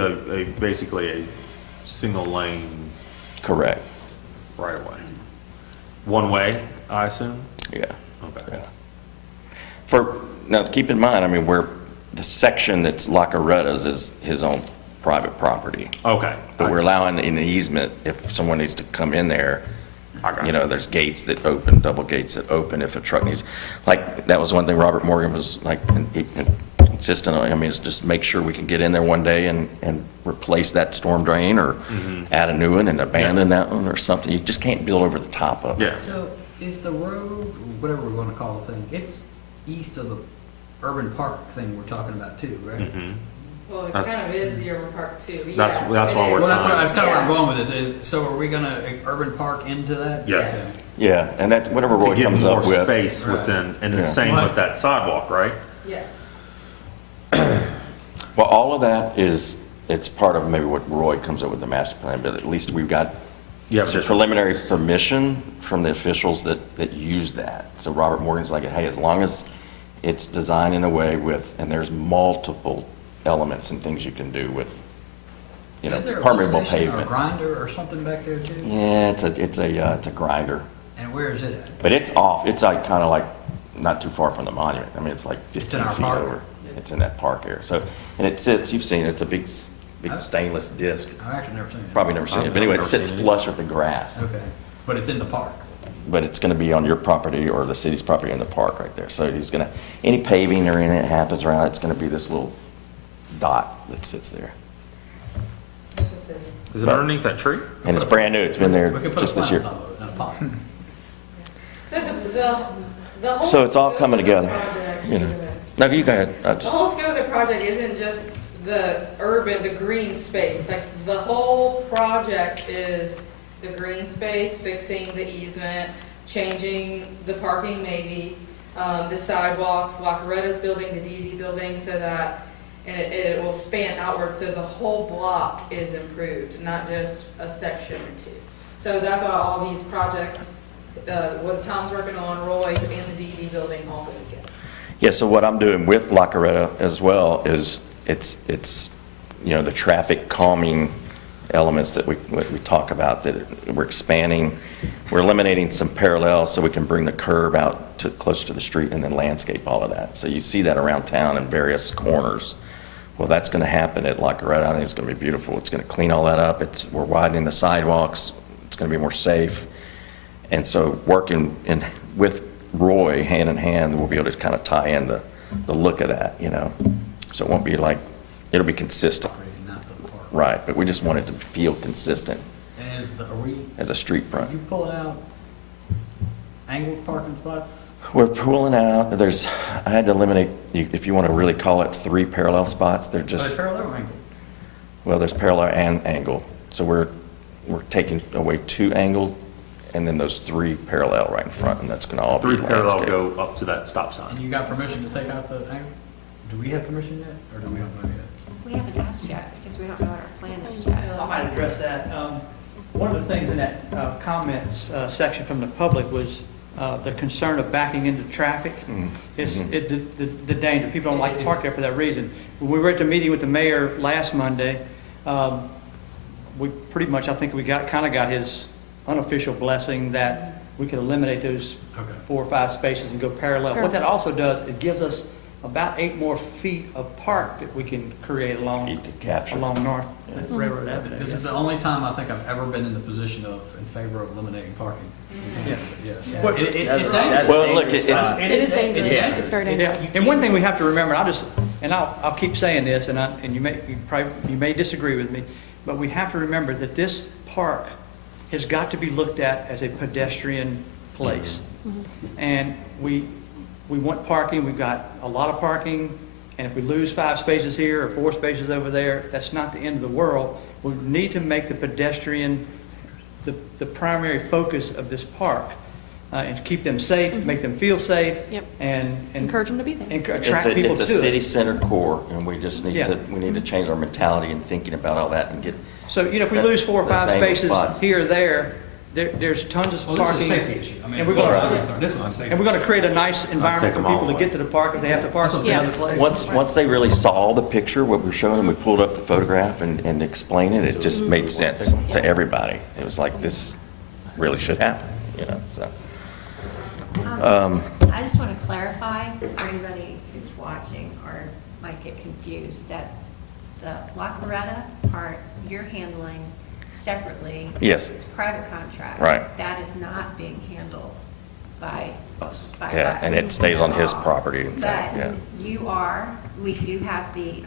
basically a single lane Correct, right away. One way, I assume? yeah. Okay. Now, keep in mind, where the section that's La Coretta's is his own private property. Okay. But we're allowing an easement if someone needs to come in there. I got you. There's gates that open, double gates that open if a truck needs, like, that was one thing Robert Morgan was like insistent on. It's just make sure we can get in there one day and replace that storm drain or add a new one and abandon that one or something. You just can't build over the top of it. Yeah. So is the road, whatever we wanna call the thing, it's east of the urban park thing we're talking about too, right? Mhm. Well, it That's- kind of is the urban park too. but That's- yeah, that's it why is. we're Well, that's kind of where I'm Yeah. going with this, so are we gonna urban park into that? Yes. Okay. Yeah, and that, whatever To Roy give comes more up with. space Right. within, and Yeah. the same What? with that sidewalk, right? Yeah. Well, all of that it's part of maybe what Roy comes up with the master plan, but at least we've got You have some additional preliminary space. permission from the officials that use that. So Robert Morgan's like, hey, as long as it's designed in a way and there's multiple elements and things you can do with, Is there a permeable lift station or a pavement. grinder or something back there too? Yeah, it's a grinder, And where is it at? but it's off, it's like, kind of like, not too far from the monument. It's like It's 15 in our feet park. over. It's in that park area. So, and it sits, you've seen it, it's a big stainless disc. I've actually never seen it. Probably never seen it, but I've anyway, it never sits seen it. flush with the grass. Okay, but it's in the park. But it's gonna be on your property or the city's property in the park right there. So any paving or anything that happens around, it's gonna be this little dot that sits there. It's a city. Is it underneath that tree? And it's brand new, it's been there We could put a just this plant year. on top of it in a pot. So the whole. So it's all scope coming of the together, project- you know. No, you go ahead. The whole scope of the project isn't just the urban, the green space. Like, the whole project is the green space, fixing the easement, changing the parking maybe, the sidewalks, La Coretta's building, the DD building, so that, and it will span outward, so the whole block is improved, not just a section or two. So that's why all these projects, what Tom's working on, Roy's, and the DD building all go together. Yeah, so what I'm doing with La Coretta as well is it's the traffic calming elements that we talk about, that we're expanding. We're eliminating some parallels so we can bring the curb out to closer to the street and then landscape all of that. So you see that around town in various corners. Well, that's going to happen at La Coretta. I think it's going to be beautiful. It's going to clean all that up. We're widening the sidewalks. It's going to be more safe. And so working with Roy hand in hand, we'll be able to kind of tie in the look of that, So it won't be like, it'll be consistent. Not the park. Right, but we just want it to feel consistent And are we, as a street are front. you pulling out angled parking spots? We're pulling out, I had to eliminate, if you want to really call it 3 parallel spots, they're Are they just, parallel or angled? well, there's parallel and angle. So we're taking away 2 angled and then those 3 parallel right in front, and that's gonna all be 3 parallel landscape. go up to that stop sign. And you got permission to take out the angle? Do we have permission yet, or do we have no yet? We haven't asked yet, because we don't know what our plan is yet. I might address that. One of the things in that comments section from the public was the concern of backing into traffic. It's the danger. People don't like to park there for that reason. When we were at the meeting with the mayor last Monday, we pretty much, I think we kind of got his unofficial blessing that we could eliminate those 4 or 5 spaces and go parallel. What that also does, it gives us about 8 more feet of park that we can create You could capture. along North Railroad Avenue. This is the only time I think I've ever been in the position of in favor of eliminating parking. Yeah. Yes. Well, It's That's dangerous. Well, look, dangerous it's- spot. It is dangerous. Yeah. It's very Yeah, dangerous. and one thing we have to remember, I'll keep saying this, and you may disagree with me, but we have to remember that this park has got to be looked at as a pedestrian place. And we want parking, we've got a lot of parking, and if we lose 5 spaces here or 4 spaces over there, that's not the end of the world. We need to make the pedestrian the primary focus of this park, and keep them safe, make them feel safe, Yep. and Encourage them to be there. attract people to it. It's a city-centered core, and we just need Yeah. to change our mentality and thinking about all that and get, So, if we That- lose 4 or 5 those angle spaces spots. here or there, there's tons of Well, this parking. is a safety issue. I mean, And we're gonna, this is a safety. and we're gonna create a nice environment for them all people to away. get to the park if they have to park in Yeah. another place. once they really saw the picture, what we're showing them, we pulled up the photograph and explained it, it just made sense to everybody. It was like, this really should happen, so. I just want to clarify for anybody who's watching or might get confused, that the La Coretta part you're handling separately. Yes. It's private contract. Right. That is not being handled by Us. us. Yeah, and it stays on his property, in fact, yeah. But we do have the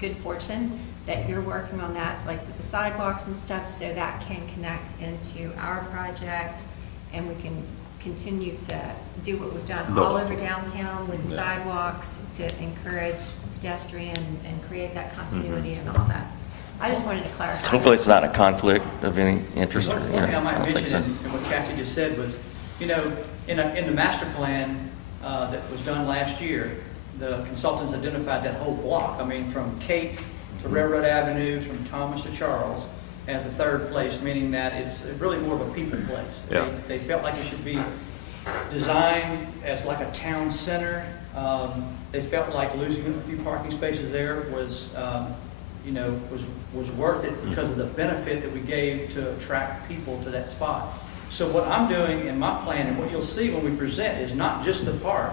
good fortune that you're working on that, like with the sidewalks and stuff, so that can connect into our project, and we can continue to do what we've done all over downtown with sidewalks to encourage pedestrian and create that continuity and all that. I just wanted to clarify. Hopefully, it's not a conflict of any interest, or, One thing I I might don't think so. mention, and what Cassie just said was, in the master plan that was done last year, the consultants identified that whole block, from Cape to Railroad Avenue, from Thomas to Charles, as the 3rd place, meaning that it's really more of a people place. Yeah. They felt like it should be designed as like a town center. They felt like losing a few parking spaces there was worth it because of the benefit that we gave to attract people to that spot. So what I'm doing in my plan, and what you'll see when we present, is not just the park,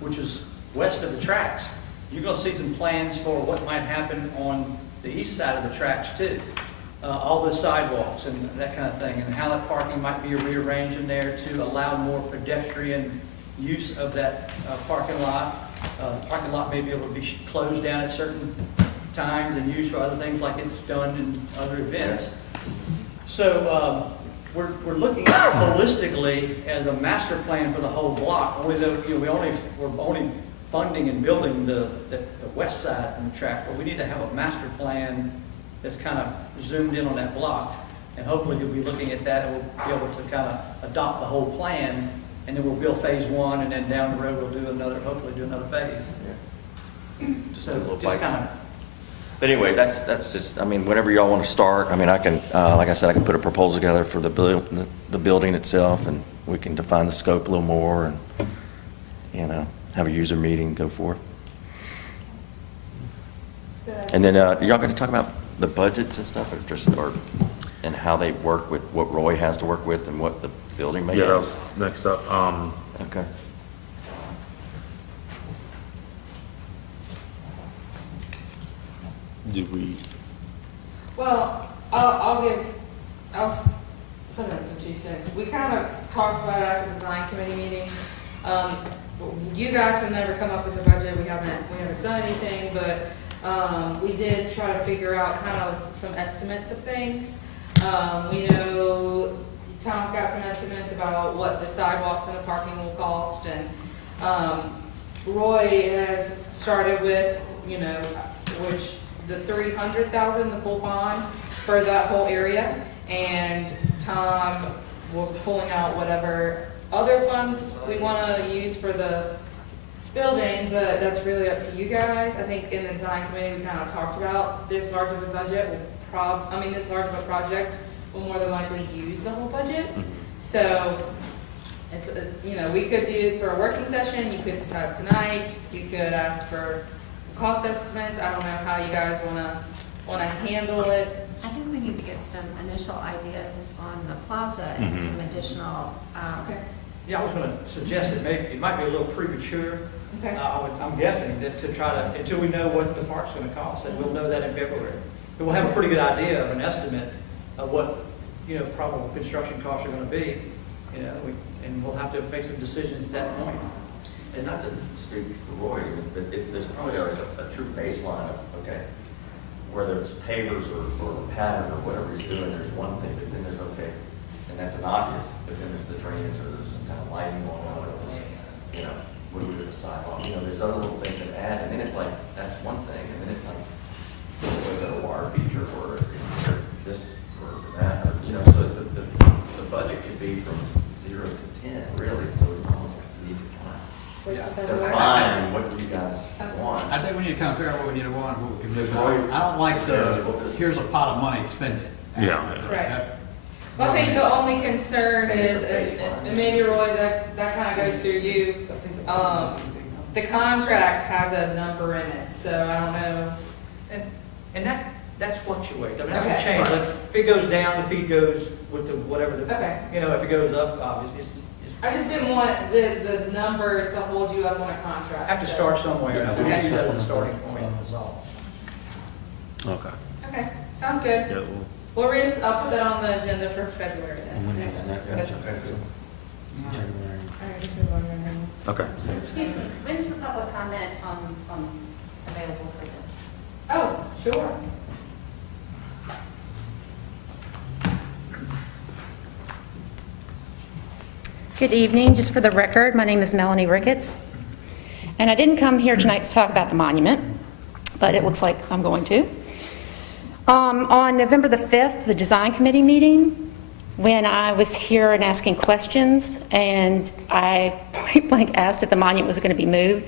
which is west of the tracks. You're going to see some plans for what might happen on the east side of the tracks too. All the sidewalks and that kind of thing, and how that parking might be rearranged in there to allow more pedestrian use of that parking lot. The parking lot may be able to be closed down at certain times and used for other things like it's done in other events. So we're looking at it holistically as a master plan for the whole block. Only though we're only funding and building the west side of the track, but we need to have a master plan that's kind of zoomed in on that block. And hopefully you'll be looking at that and we'll be able to kind of adopt the whole plan, and then we'll build phase 1, and then down the road we'll hopefully do another phase. So just kind of. But anyway, that's just, whenever y'all want to start, I can, like I said, I can put a proposal together for the building itself, and we can define the scope a little more, and, have a user meeting, go for it. And then, y'all going to talk about the budgets and stuff, and how they work with what Roy has to work with and what the building may Yeah, that have? was next up. Okay. Did we, Well, I'll put in some 2 cents. We kind of talked about it at the design committee meeting. You guys have never come up with a budget. We haven't done anything, but we did try to figure out kind of some estimates of things. We know Tom's got some estimates about what the sidewalks and the parking will cost, and Roy has started with, which the $300,000, the full bond for that whole area, and Tom, we're pulling out whatever other funds we want to use for the building, but that's really up to you guys. I think in the design committee, we kind of talked about this large of a budget this large of a project will more than likely use the whole budget. So it's, we could do it for a working session, you could decide tonight, you could ask for cost estimates. I don't know how you guys wanna handle it. I think we need to get some initial ideas on the plaza and some additional, Okay. Yeah, I was going to suggest that maybe, it might be a little premature. Okay. I'm guessing that to try to, until we know what the park's going to cost, and we'll know that in February. But we'll have a pretty good idea of an estimate of what, probable construction costs are going to be, and we'll have to make some decisions at that point. And not to speak for Roy, but if there's probably a true baseline of, okay, whether it's pavers or pattern or whatever he's doing, there's one thing, but then there's, okay, and that's an obvious, but then there's the drainage or there's some kind of lighting going on, or there's, what do we do with the sidewalk? There's other little things that add, and then it's like, that's one thing, and then it's like, was it a water feature, or is there this, or that, or, so the budget could be from 0 to 10, really, so it's almost like you need to kind of define what you guys want. I think we need to kind of figure out what we need to want, what we can do. Right. I don't like here's a pot of money, spend it. Yeah. Right. Well, I think the only concern is, and maybe Roy, that kind of goes through you. The contract has a number in it, so I don't know. And that's fluctuates. I mean, that Okay. can change. Like, if it goes down, the fee goes with the, whatever the, Okay. if it goes up, obviously, I just didn't want the number to hold you up on a contract. have to so- start somewhere. I think Okay. that's the starting point. Okay. Okay, sounds good. Yeah, Well, Reese, I'll put that on the agenda for February then. All right, let's move on then. okay. Excuse me, when's the public comment available for this? Oh, sure. Good evening. Just for the record, my name is Melanie Ricketts, and I didn't come here tonight to talk about the monument, but it looks like I'm going to. On November the 5th, the design committee meeting, when I was here and asking questions, and I point blank asked if the monument was going to be moved,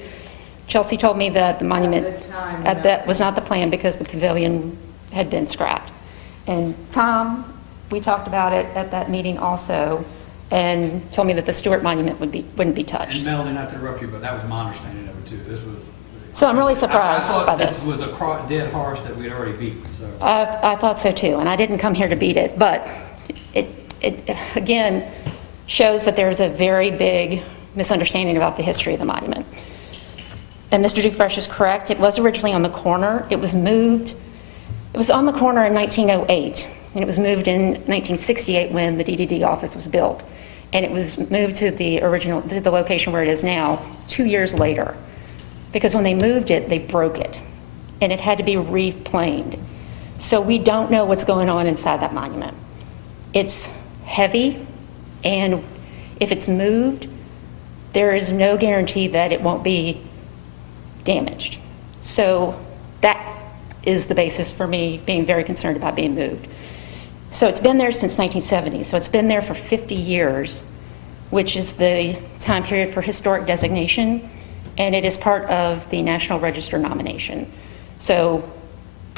Chelsea told me that the monument At this time, no. that was not the plan because the pavilion had been scrapped. And Tom, we talked about it at that meeting also, and told me that the Stewart Monument wouldn't be touched. And Melanie, not to interrupt you, but that was my understanding of it too. This was. So I'm really surprised I thought by this this. was a dead horse that we'd already beat, so. I thought so too, and I didn't come here to beat it, but it again shows that there's a very big misunderstanding about the history of the monument. And Mr. Dufresh is correct. It was originally on the corner. It was moved. It was on the corner in 1908, and it was moved in 1968 when the DDD office was built. And it was moved to the location where it is now 2 years later. Because when they moved it, they broke it, and it had to be replaned. So we don't know what's going on inside that monument. It's heavy, and if it's moved, there is no guarantee that it won't be damaged. So that is the basis for me being very concerned about being moved. So it's been there since 1970, so it's been there for 50 years, which is the time period for historic designation, and it is part of the National Register nomination. So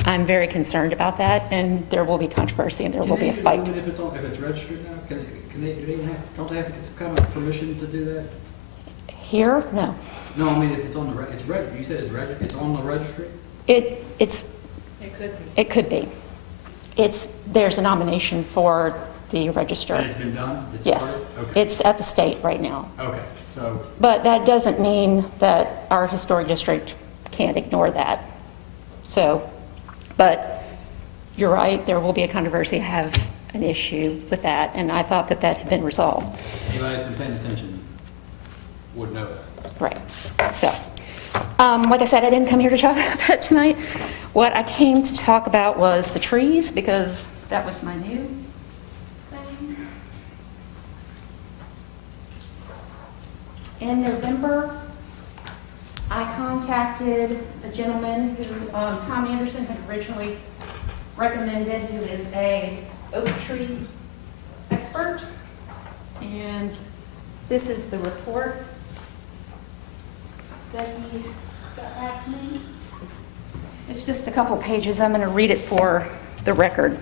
I'm very concerned about that, and there will be controversy, and there will be a fight. Can they even move it if it's registered now? Can they, do they even have, don't they have to get some kind of permission to do that? Here, no. No, I mean, if it's on the, you said it's on the registry? It could be. It could be. There's a nomination for the register. And it's been done? It's Yes. started? Okay. It's at the state right now. Okay, so, But that doesn't mean that our historic district can't ignore that. So, but you're right, there will be a controversy, have an issue with that, and I thought that that had been resolved. anybody who's been paying attention would know that. Right. So, like I said, I didn't come here to talk about that tonight. What I came to talk about was the trees, because that was my new thing. In November, I contacted a gentleman who Tom Anderson had originally recommended, who is a oak tree expert. And this is the report that he got back to me. It's just a couple pages. I'm going to read it for the record.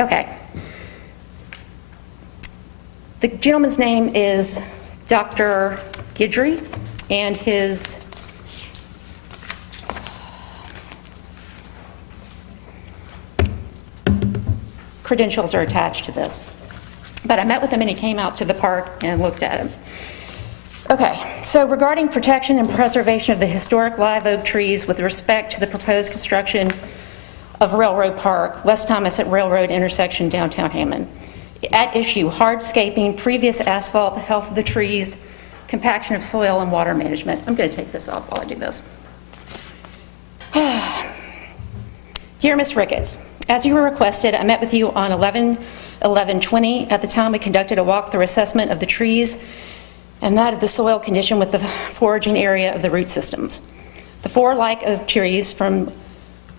Okay. The gentleman's name is Dr. Guidry, and his credentials are attached to this. But I met with him and he came out to the park and looked at him. Okay, so regarding protection and preservation of the historic live oak trees with respect to the proposed construction of Railroad Park, West Thomas at Railroad intersection, downtown Hammond. At issue, hardscaping, previous asphalt, the health of the trees, compaction of soil, and water management. I'm going to take this off while I do this. Dear Ms. Ricketts, as you were requested, I met with you on 11/11/20. At the time, we conducted a walkthrough assessment of the trees and that of the soil condition with the foraging area of the root systems. The 4 like oak trees from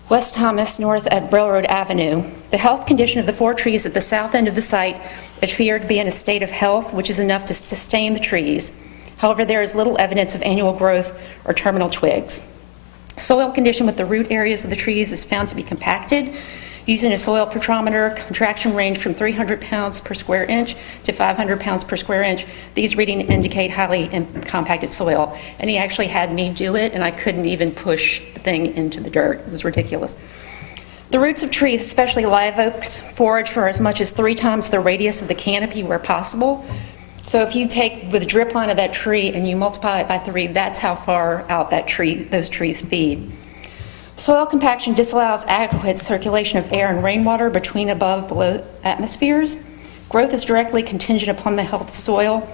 West Thomas north at Railroad Avenue. The health condition of the 4 trees at the south end of the site appeared to be in a state of health which is enough to sustain the trees. However, there is little evidence of annual growth or terminal twigs. Soil condition with the root areas of the trees is found to be compacted. Using a soil petrometer, contraction range from 300 pounds per square inch to 500 pounds per square inch. These readings indicate highly compacted soil. And he actually had me do it, and I couldn't even push the thing into the dirt. It was ridiculous. The roots of trees, especially live oaks, forage for as much as 3 times the radius of the canopy where possible. So if you take the drip line of that tree and you multiply it by 3, that's how far out those trees feed. Soil compaction disallows adequate circulation of air and rainwater between above-below atmospheres. Growth is directly contingent upon the health of soil.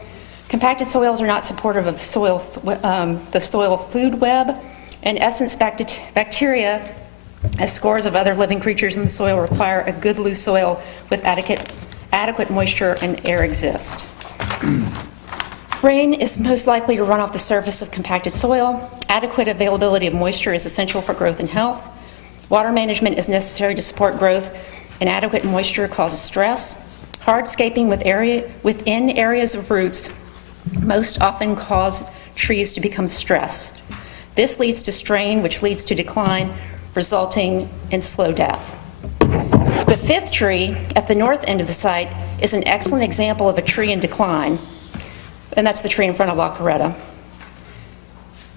Compacted soils are not supportive of the soil food web. In essence, bacteria, as scores of other living creatures in the soil, require a good loose soil with adequate moisture and air exist. Rain is most likely to run off the surface of compacted soil. Adequate availability of moisture is essential for growth and health. Water management is necessary to support growth. Inadequate moisture causes stress. Hardscaping within areas of roots most often cause trees to become stressed. This leads to strain, which leads to decline, resulting in slow death. The 5th tree at the north end of the site is an excellent example of a tree in decline. And that's the tree in front of La Coretta,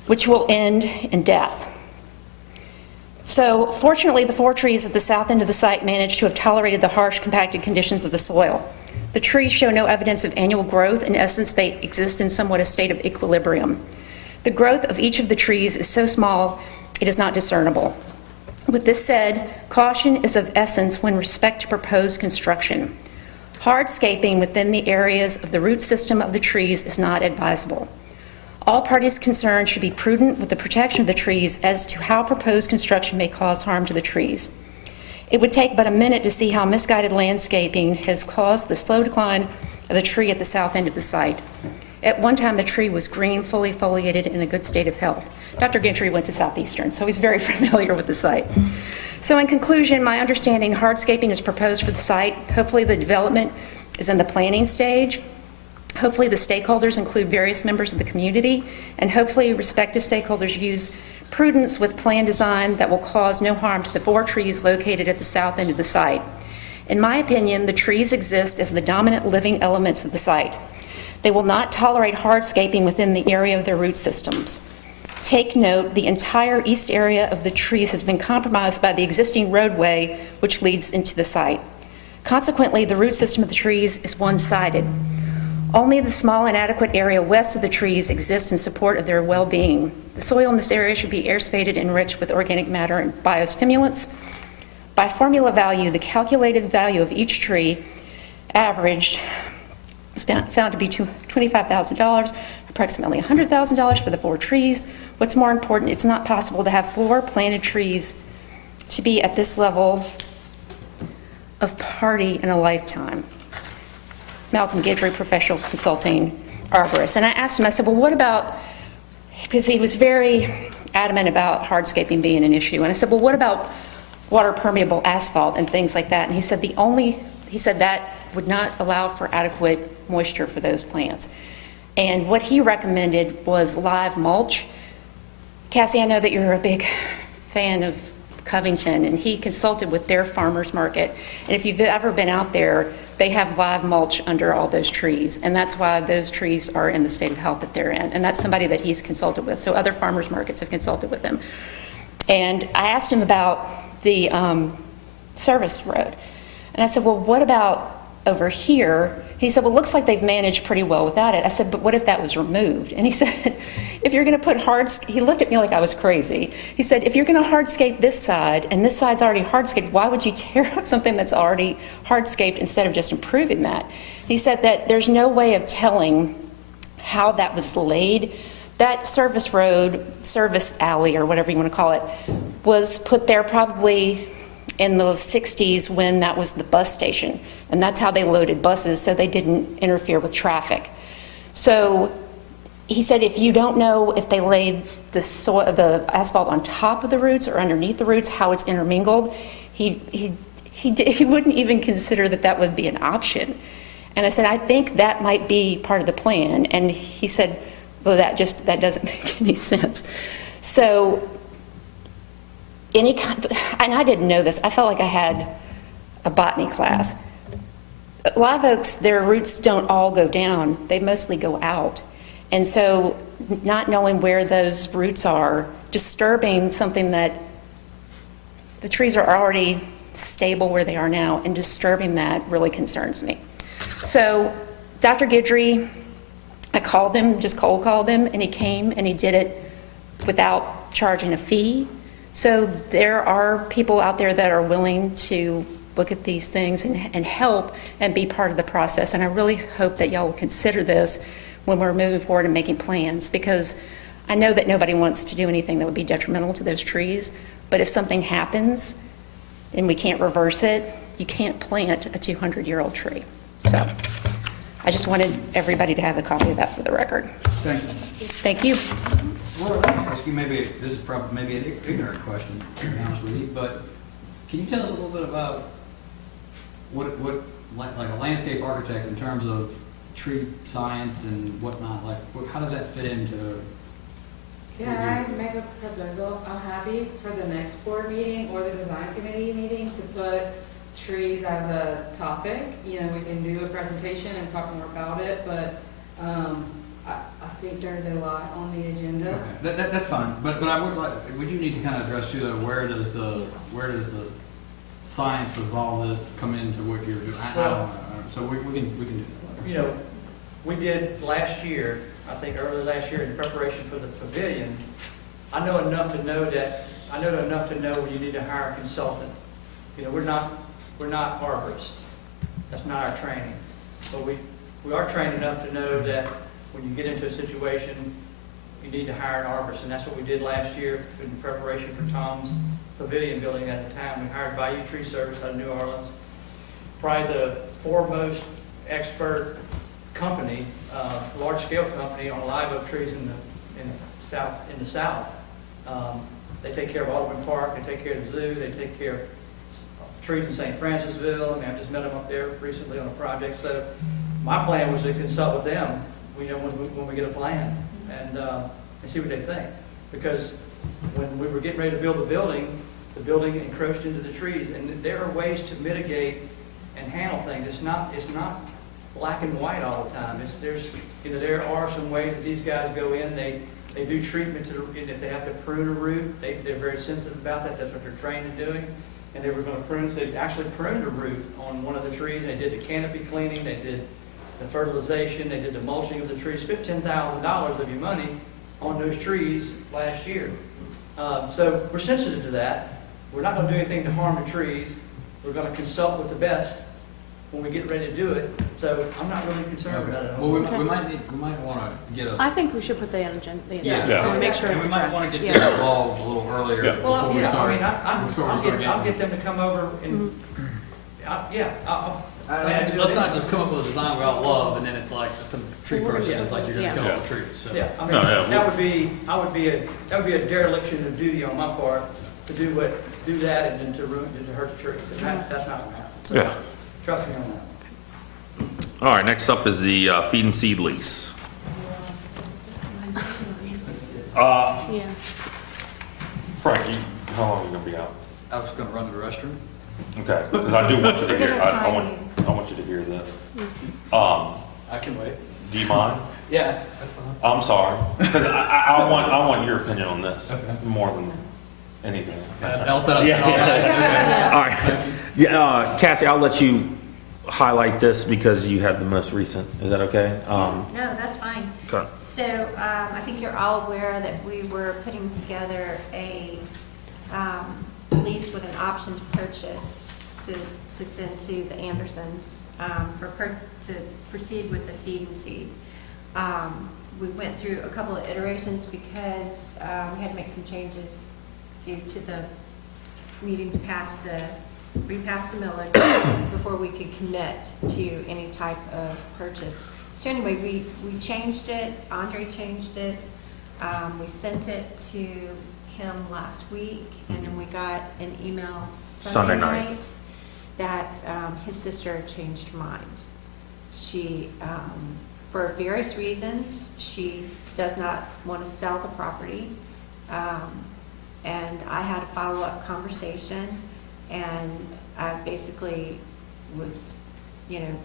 which will end in death. So fortunately, the 4 trees at the south end of the site managed to have tolerated the harsh compacted conditions of the soil. The trees show no evidence of annual growth. In essence, they exist in somewhat a state of equilibrium. The growth of each of the trees is so small, it is not discernible. With this said, caution is of essence when respect to proposed construction. Hardscaping within the areas of the root system of the trees is not advisable. All parties concerned should be prudent with the protection of the trees as to how proposed construction may cause harm to the trees. It would take but a minute to see how misguided landscaping has caused the slow decline of the tree at the south end of the site. At one time, the tree was green, fully foliated, in a good state of health. Dr. Gentry went to Southeastern, so he's very familiar with the site. So in conclusion, my understanding, hardscaping is proposed for the site. Hopefully the development is in the planning stage. Hopefully the stakeholders include various members of the community, and hopefully respective stakeholders use prudence with plan design that will cause no harm to the 4 trees located at the south end of the site. In my opinion, the trees exist as the dominant living elements of the site. They will not tolerate hardscaping within the area of their root systems. Take note, the entire east area of the trees has been compromised by the existing roadway which leads into the site. Consequently, the root system of the trees is one-sided. Only the small inadequate area west of the trees exists in support of their well-being. The soil in this area should be air-spaded and enriched with organic matter and biostimulants. By formula value, the calculated value of each tree averaged was found to be $25,000, approximately $100,000 for the 4 trees. What's more important, it's not possible to have 4 planted trees to be at this level of party in a lifetime. Malcolm Guidry, professional consulting arborist. And I asked him, I said, well, what about, because he was very adamant about hardscaping being an issue. And I said, well, what about water permeable asphalt and things like that. And he said he said that would not allow for adequate moisture for those plants. And what he recommended was live mulch. Cassie, I know that you're a big fan of Covington, and he consulted with their farmers market. And if you've ever been out there, they have live mulch under all those trees. And that's why those trees are in the state of health that they're in. And that's somebody that he's consulted with. So other farmers markets have consulted with him. And I asked him about the service road. And I said, well, what about over here? He said, well, looks like they've managed pretty well without it. I said, but what if that was removed? And he said, if you're going to put he looked at me like I was crazy. He said, if you're going to hardscape this side, and this side's already hardscaped, why would you tear up something that's already hardscaped instead of just improving that? He said that there's no way of telling how that was laid. That service road, service alley, or whatever you want to call it, was put there probably in the 60s when that was the bus station. And that's how they loaded buses, so they didn't interfere with traffic. So he said if you don't know if they laid the asphalt on top of the roots or underneath the roots, how it's intermingled, he wouldn't even consider that would be an option. And I said, I think that might be part of the plan. And he said, well, that doesn't make any sense. So and I didn't know this, I felt like I had a botany class. Live oaks, their roots don't all go down, they mostly go out. And so not knowing where those roots are, disturbing something that the trees are already stable where they are now, and disturbing that really concerns me. So Dr. Guidry, I called him, just cold called him, and he came and he did it without charging a fee. So there are people out there that are willing to look at these things and help and be part of the process. And I really hope that y'all will consider this when we're moving forward and making plans, because I know that nobody wants to do anything that would be detrimental to those trees. But if something happens and we can't reverse it, you can't plant a 200-year-old tree. So I just wanted everybody to have a copy of that for the record. Thank you. Thank you. Well, let me ask you, maybe this is probably maybe an ignorant question, to be honest with you, but can you tell us a little bit about what like a landscape architect in terms of tree science and whatnot, like how does that fit into? Can I make a proposal? I'm happy for the next board meeting or the design committee meeting to put trees as a topic. You know, we can do a presentation and talk more about it, but I think there's a lot on the agenda. Okay. That's fine, but I would like, we do need to kind of address too, where does the science of all this come into what you're doing? I don't know. So we can do that. You know, we did last year, I think early last year, in preparation for the pavilion. I know enough to know when you need to hire a consultant. You know, we're not arborists. That's not our training. But we are trained enough to know that when you get into a situation, you need to hire an arborist, and that's what we did last year in preparation for Tom's pavilion building at the time. We hired Bayou Tree Service out of New Orleans, probably the foremost expert company, large-scale company on live oak trees in the South. They take care of Audubon Park, they take care of the zoo, they take care of trees in St. Francisville. I mean, I just met them up there recently on a project. So my plan was to consult with them, when we get a plan, and see what they think. Because when we were getting ready to build the building encroached into the trees, and there are ways to mitigate and handle things. It's not black and white all the time. There are some ways that these guys go in. They do treatment if they have to prune a root. They're very sensitive about that. That's what they're trained in doing. And they were going to prune. They actually pruned a root on one of the trees. They did the canopy cleaning. They did the fertilization, they did the mulching of the trees, spent $10,000 of your money on those trees last year. So we're sensitive to that. We're not going to do anything to harm the trees. We're going to consult with the best when we get ready to do it. So I'm not really concerned about it. Well, we might want to get a. I think we should put the agenda, Yeah. so we make sure it's and we might addressed. want to get this involved a little earlier before we start. I'll get them to come over and, let's not just come up with a design we all love, and then it's like some tree person is like you're going to kill all the trees. So. yeah, I mean, that would be a dereliction of duty on my part to do what do that and then to ruin, and to hurt the tree. That's not gonna happen. Yeah. Trust me on that. All right, next up is the feed and seed lease. Yeah. Frank, how long are you gonna be out? I was gonna run to the restroom. Okay, because I do want you to We're hear, gonna I time want you to hear this. I can wait. Do you mind? Yeah, that's fine. I'm sorry, because I want your opinion on this more than anything. Else that I've said all that. All right, yeah, Cassie, I'll let you highlight this because you had the most recent, is that okay? No, that's fine. Okay. So I think you're all aware that we were putting together a lease with an option to purchase to send to the Andersons to proceed with the feed and seed. We went through a couple of iterations because we had to make some changes due to the needing to repass the millage before we could commit to any type of purchase. So anyway, we changed it, Andre changed it, we sent it to him last week, and then we got an email Sunday night that his sister changed her mind. She, for various reasons, she does not want to sell the property, and I had a follow-up conversation, and I basically was,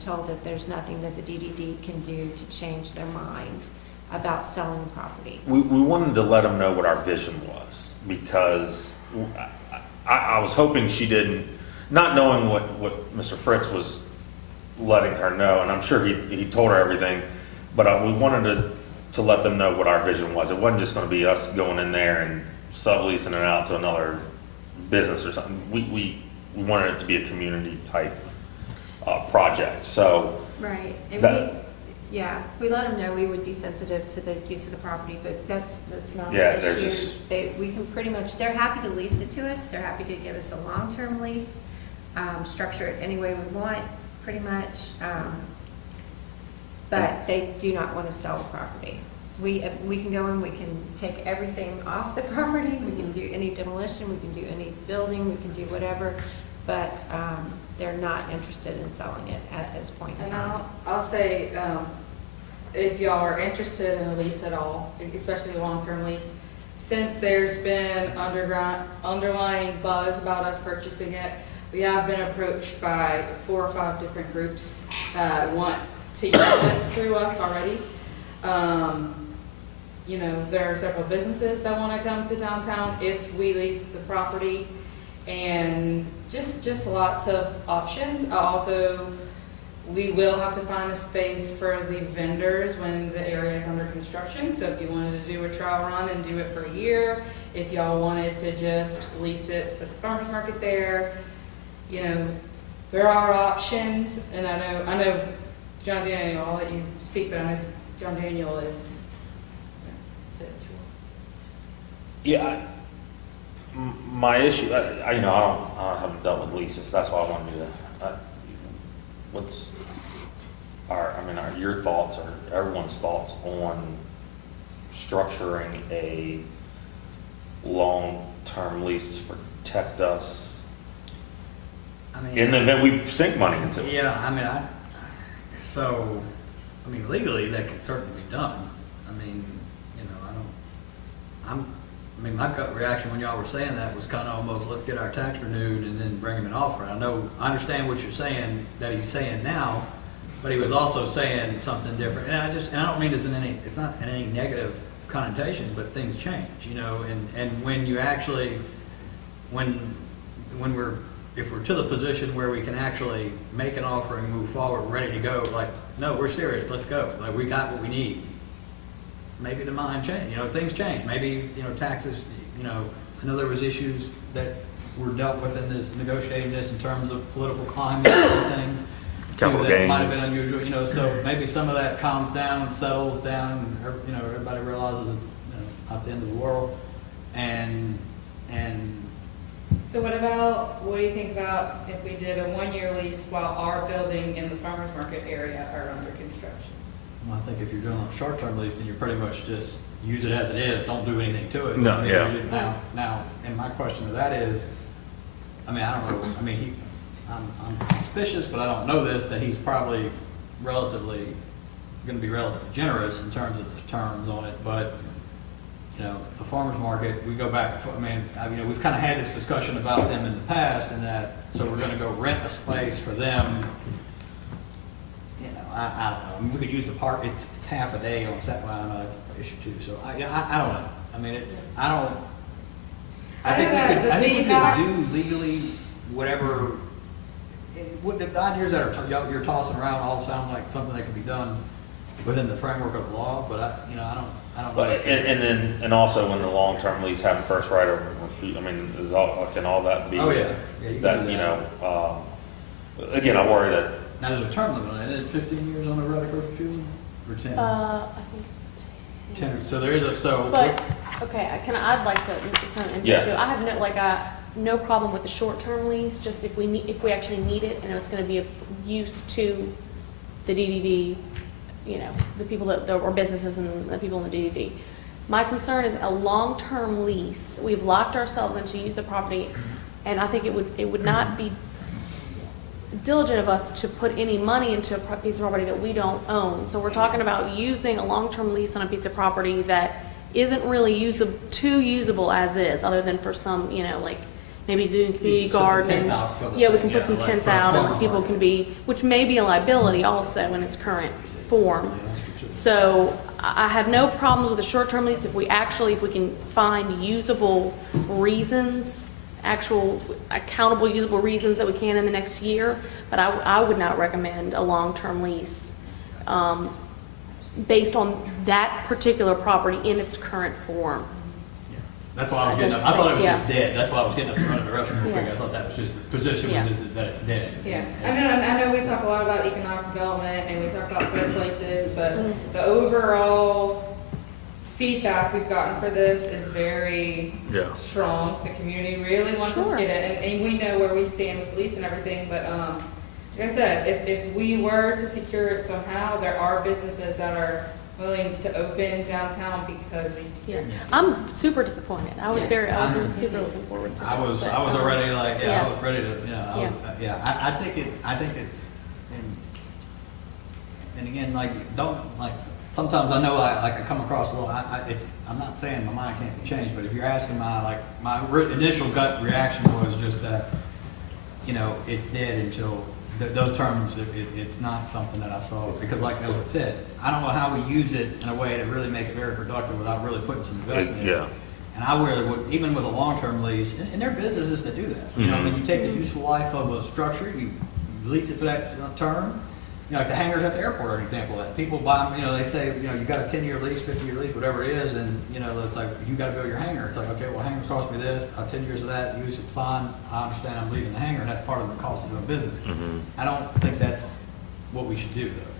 told that there's nothing that the DDD can do to change their mind about selling the property. We wanted to let them know what our vision was, because I was hoping she didn't, not knowing what Mr. Fritz was letting her know, and I'm sure he told her everything, but we wanted to let them know what our vision was. It wasn't just gonna be us going in there and subleasing it out to another business or something. We wanted it to be a community type project, so. Right, and we let them know we would be sensitive to the use of the property, but that's not Yeah, the they're issue. just- We can pretty much, they're happy to lease it to us, they're happy to give us a long-term lease, structure it any way we want, pretty much, but they do not want to sell the property. We can go in, we can take everything off the property, we can do any demolition, we can do any building, we can do whatever, but they're not interested in selling it at this point in And time. I'll say, if y'all are interested in a lease at all, especially a long-term lease, since there's been underlying buzz about us purchasing it, we have been approached by 4 or 5 different groups that want to use it through us already. There are several businesses that want to come to downtown if we lease the property, and just lots of options. We will have to find a space for the vendors when the area is under construction. So if you wanted to do a trial run and do it for a year, if y'all wanted to just lease it at the farmer's market there, there are options. And I know John Daniel, I'll let you speak, but I know John Daniel is. Yeah, my issue, I haven't dealt with leases, that's why I wanted you to, what's your thoughts or everyone's thoughts on structuring a long-term lease to protect us in the event we sink money into it? Yeah, legally, that can certainly be done. My gut reaction when y'all were saying that was kind of almost, let's get our tax renewed and then bring him an offer. I understand what you're saying, that he's saying now, but he was also saying something different. And I don't mean it's not in any negative connotation, but things change, and when you actually, if we're to the position where we can actually make an offer and move forward, ready to go, like, no, we're serious, let's go. Like, we got what we need. Maybe the mind change, things change. Maybe, taxes, I know there was issues that were dealt with in this, negotiating this in terms of political climate and things. Capital That might have gains. been unusual, so maybe some of that calms down, settles down, and, everybody realizes it's, not the end of the world. And So what do you think about if we did a 1-year lease while our building in the farmer's market area are under construction? I think if you're doing a short-term lease, then you pretty much just use it as it is, don't do anything to it. No, yeah. Now, and my question to that is, I mean, I don't know, I mean, I'm suspicious, but I don't know this, that he's probably relatively, gonna be relatively generous in terms of the terms on it, but, you know, the farmer's market, we go back, I mean, we've kind of had this discussion about them in the past, and that, so we're gonna go rent a space for them. You know, I don't know, I mean, we could use the park, it's half a day on Saturday, well, I don't know, that's an issue too, so I don't know. I mean, I think we could do legally whatever, what the ideas that you're tossing around all sound like something that could be done within the framework of law, but I don't know. And also when the long-term lease having first right of refusal, I mean, can all that be? Oh, yeah. Yeah, you can do You that. know, again, I worry that. Now, there's a term limit on it, isn't it 15 years on the right of first refusal, or 10? I think it's 10. 10, so there is a, so. But, okay, I'd like to, it's not an Yeah. issue. I have no problem with the short-term lease, just if we actually need it, and it's gonna be of use to the DDD, you know, the people or businesses and the people in the DDD. My concern is a long-term lease. We've locked ourselves in to use the property, and I think it would not be diligent of us to put any money into a piece of property that we don't own. So we're talking about using a long-term lease on a piece of property that isn't really too usable as is, other than for some, you know, like maybe doing community garden. Yeah, we can put some tents out and people can be, which may be a liability also in its current form. So I have no problems with a short-term lease if we can find usable reasons, actual accountable usable reasons that we can in the next year, but I would not recommend a long-term lease based on that particular property in its current form. Yeah. That's why I was getting up, I thought it was just dead, that's why I was getting up and running the restroom real quick, I thought that was just, the position was that it's dead. Yeah, I know we talk a lot about economic development and we talk about fair places, but the overall feedback we've gotten for this is very strong. The community really wants us to get it, and we know where we stand with police and everything, but like I said, if we were to secure it somehow, there are businesses that are willing to open downtown because we secured it. I'm super disappointed. I was super looking forward to this. I was already like, I was ready to, you know, I think it's, and again, like, sometimes I know I come across a lot, I'm not saying my mind can't be changed, but if you're asking my initial gut reaction was just that, you know, it's dead until, those terms, it's not something that I saw, because like Ellsworth said, I don't know how we use it in a way to really make it very productive without really putting some investment in it. And I really would, even with a long-term lease, and there are businesses that do that. You know, I mean, you take the useful life of a structure, you lease it for that term. You know, like the hangars at the airport are an example of that. People buy them, you know, they say, you know, you got a 10-year lease, 50-year lease, whatever it is, and, you know, it's like, you got to build your hangar. It's like, okay, well, hangar cost me this, 10 years of that, use it's fine, I understand I'm leaving the hangar, and that's part of the cost of doing business. I don't think that's what we should do, though.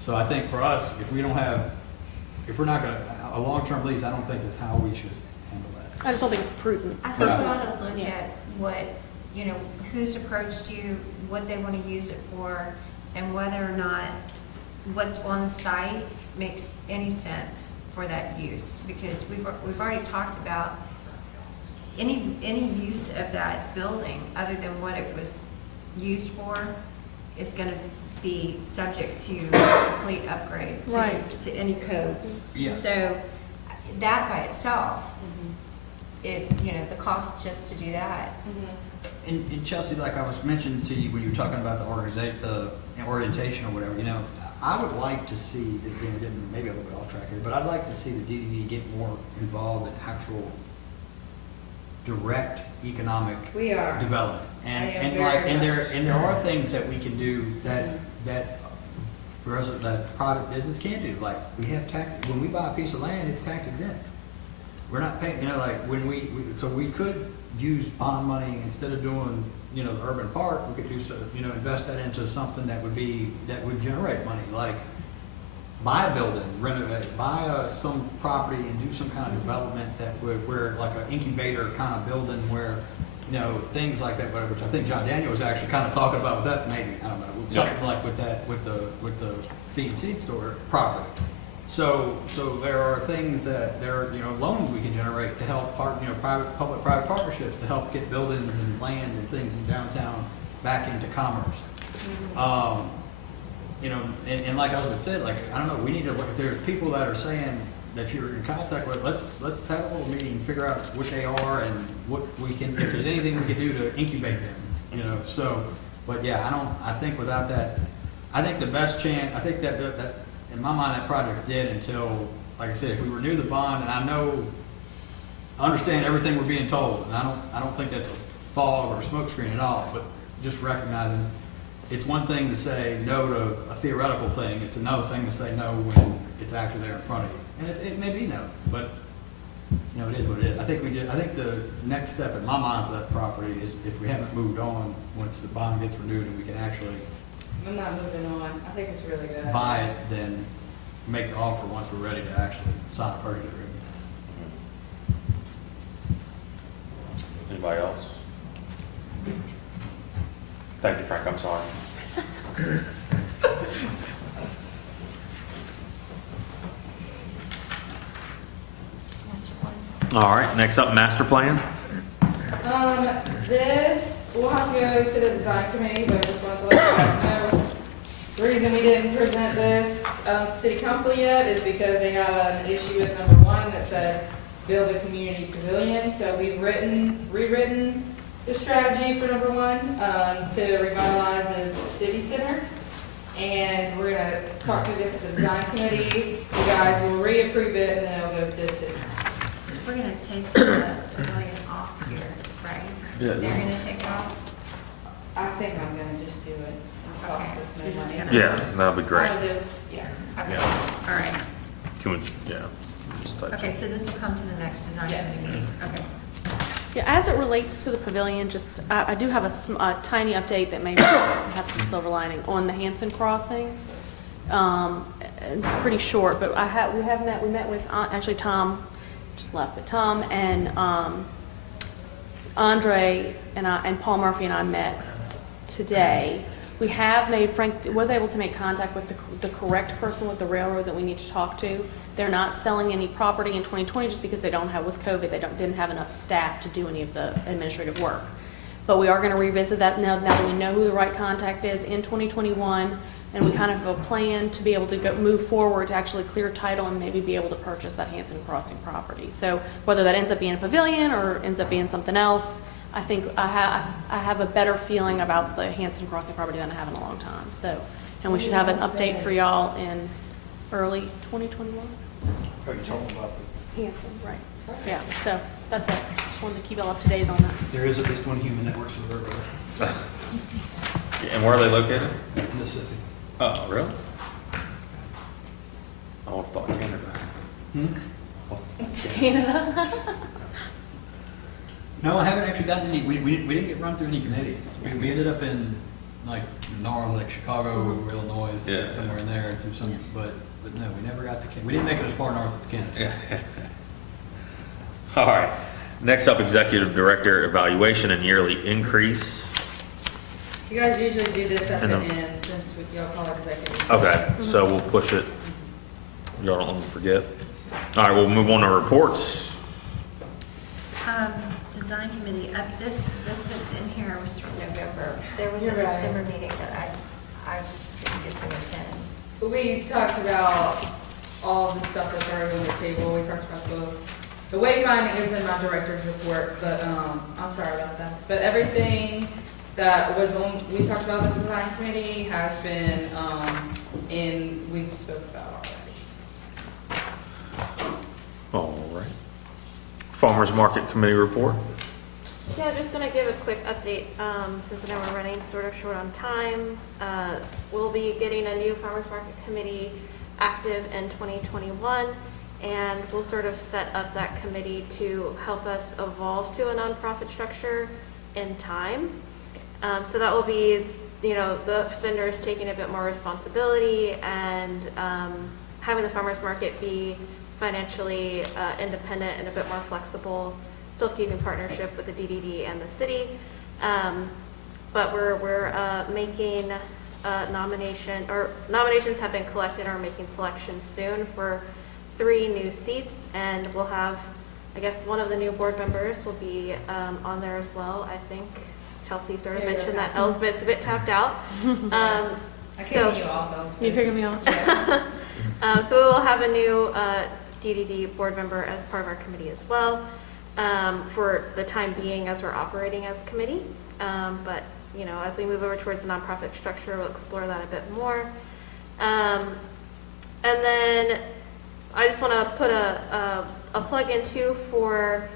So I think for us, if we're not going to, a long-term lease, I don't think is how we should handle that. I just don't think it's prudent. I think you ought to look at what, you know, who's approached you, what they want to use it for, and whether or not what's on the site makes any sense for that use. Because we've already talked about any use of that building other than what it was used for is going to be subject to complete upgrade to any codes. Yeah. So that by itself is, you know, the cost just to do that. And Chelsea, like I was mentioning to you when you were talking about the orientation or whatever, you know, I would like to see, maybe a little bit off track here, but I'd like to see the DDD get more involved in actual direct economic development. And there are things that we can do that private business can do. Like we have when we buy a piece of land, it's tax exempt. We're not paying, you know, like when so we could use bond money instead of doing, you know, the urban park, we could do, you know, invest that into something that would generate money, like buy a building, renovate, buy some property and do some kind of development where like an incubator kind of building where, you know, things like that, which I think John Daniel was actually kind of talking about. Was that maybe, I don't know, something like with the feed and seed store property. So there are things that, there are, loans we can generate to help public-private partnerships to help get buildings and land and things in downtown back into commerce. And like Elizabeth said, like, I don't know, we need to look, if there's people that are saying that you're in contact with, let's have a little meeting, figure out what they are and what we can, if there's anything we can do to incubate them, so, but yeah, I think without that, I think the best chance, I think that in my mind, that project's dead until, like I said, if we renew the bond, and I understand everything we're being told, and I don't think that's a fog or a smokescreen at all, but just recognizing it's one thing to say no to a theoretical thing, it's another thing to say no when it's actually there in front of you. And it may be no, but it is what it is. I think the next step in my mind for that property is if we haven't moved on, once the bond gets renewed and we can actually I'm not moving on. I think it's really good. buy it, then make the offer once we're ready to actually sign a purchase agreement. Anybody else? Thank you, Frank, I'm sorry. All right, next up, master plan. This, we'll have to go to the design committee, but I just wanted to let you guys know. The reason we didn't present this to city council yet is because they had an issue with number 1 that said build a community pavilion. So we've rewritten the strategy for number 1 to revitalize the city center. And we're gonna talk through this at the design committee. You guys will reapprove it and then it'll go to the city. We're gonna take the pavilion off here, right? Yeah. They're gonna take it off? I think I'm gonna just do it. It'll cost Okay. us no You're just money. gonna- Yeah, that'll be great. I'll just, yeah. Okay, Yeah. all right. Can we, yeah. just touch Okay, it. so this will come to the next design Yes. committee meeting? Okay. Yeah, as it relates to the pavilion, just, I do have a tiny update that maybe have some silver lining on the Hanson Crossing. It's pretty short, but we met with, actually Tom just left, but Tom and Andre and Paul Murphy and I met today. We have made, Frank was able to make contact with the correct person with the railroad that we need to talk to. They're not selling any property in 2020 just because they don't have, with COVID, they didn't have enough staff to do any of the administrative work. But we are going to revisit that now that we know who the right contact is in 2021, and we kind of have a plan to be able to move forward to actually clear title and maybe be able to purchase that Hanson Crossing property. So whether that ends up being a pavilion or ends up being something else, I think I have a better feeling about the Hanson Crossing property than I have in a long time. So, and we should have an update for y'all in early 2021. Are you talking about Hanson, right. Yeah, so that's it. Just wanted to keep y'all up to date on that. there is at least one human that works for the railroad And where are they located? in Mississippi. Oh, really? I would have thought Canada. Canada. No, I haven't actually gotten any, we didn't get run through any committees. We ended up in like north, like Chicago, Illinois, Yeah. somewhere in there through some, but no, we never got to Canada. We didn't make it as far north as Canada. All right. Next up, executive director evaluation and yearly increase. You guys usually do this at And the then- end since y'all call it executive. Okay, so we'll push it. Y'all don't want me to forget. All right, we'll move on to reports. Design committee, this that's in here was from November. There was a You're right. December meeting that I didn't get to attend. But we talked about all the stuff that's already on the table. We talked about the wayfinding is in my director's report, but, I'm sorry about that. But everything that was on, we talked about the design committee has been, we spoke about already. All right. Farmers Market Committee report. Yeah, just gonna give a quick update, since I know we're running sort of short on time. We'll be getting a new farmers market committee active in 2021, and we'll sort of set up that committee to help us evolve to a nonprofit structure in time. So that will be, the vendors taking a bit more responsibility and having the farmers market be financially independent and a bit more flexible, still keeping partnership with the DDD and the city. But we're making nominations have been collected or are making selections soon for 3 new seats, and we'll have, I guess, one of the new board members will be on there as well. I think Chelsea sort of mentioned that Elsbeth's a bit tapped out. I kicked you off, Elspeth. You figured me off. So we will have a new DDD board member as part of our committee as well, for the time being as we're operating as a committee. But, you know, as we move over towards the nonprofit structure, we'll explore that a bit more. And then I just want to put a plug in too for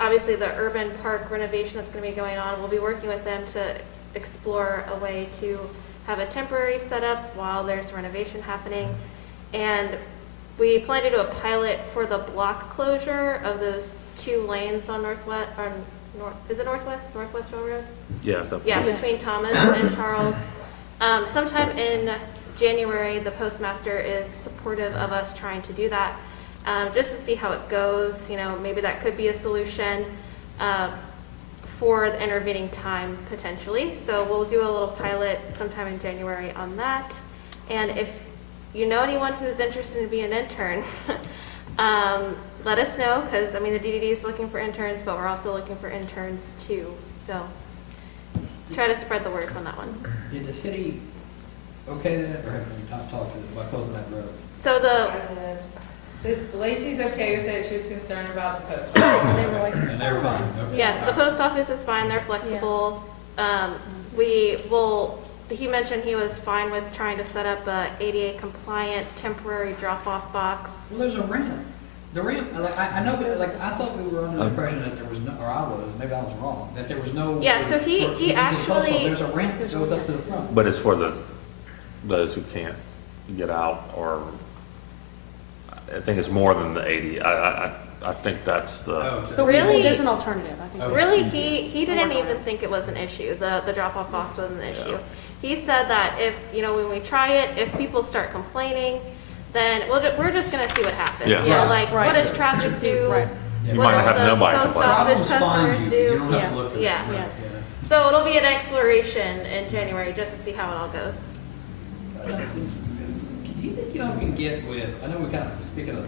obviously the urban park renovation that's going to be going on. We'll be working with them to explore a way to have a temporary setup while there's renovation happening. And we plan to do a pilot for the block closure of those 2 lanes on Northwest Railroad? Yeah. Yeah, between Thomas and Charles. Sometime in January, the postmaster is supportive of us trying to do that, just to see how it goes. You know, maybe that could be a solution for the intervening time potentially. So we'll do a little pilot sometime in January on that. And if you know anyone who's interested in being an intern, let us know, because I mean the DDD is looking for interns, but we're also looking for interns too. So try to spread the word on that one. Did the city okay that, or have you not talked to them about closing that road? So Lacey's okay with it, she was concerned about the post. They were like, And they're fine, okay. yes, the post office is fine, they're flexible. He mentioned he was fine with trying to set up a ADA compliant temporary drop-off box. Well, there's a ramp. The ramp, like, I know, but like, I thought we were under the impression that there was no, or I was, maybe I was wrong, that there was no. Yeah, so he to the post office. actually- There's a ramp that goes up to the front. But it's for those who can't get out, or I think it's more than the 80. I think that's the, Oh, But really- there's an alternative, I think. Okay. Really, he didn't even think it was an issue. The drop-off box wasn't an issue. He said that if, you know, when we try it, if people start complaining, then we're just gonna see what happens. Yeah. You know, Right. like, Right. what does traffic do? Right. you What might does have the nobody post complain. office Problems find customers you, you do? don't have to Yeah. look for Yeah. them. Yeah. So it'll be an exploration in January just to see how it all goes. Do you think y'all can get with, I know we kind of, speaking of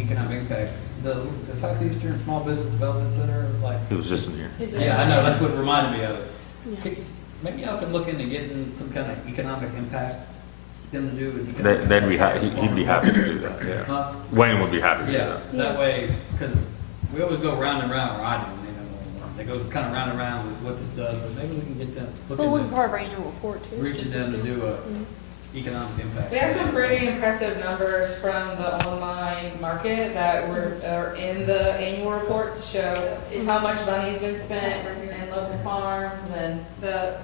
economic impact, the Southeastern Small Business Development Center, like, It was just in here. yeah, I know, that's what reminded me of it. Yeah. Maybe y'all can look into getting some kind of economic impact, them to do an economic. They'd be he'd be happy to do that, yeah. Huh? Wayne would be happy to do Yeah, that. that way, because we always go round and round, or I do, they go kind of round and round with what this does, but maybe we can get them, look Well, we'll be into part of our annual report too. reaching just them to see. do a Mhm. economic impact. We have some pretty impressive numbers from the online market that are in the annual report to show how much money's been spent in local farms and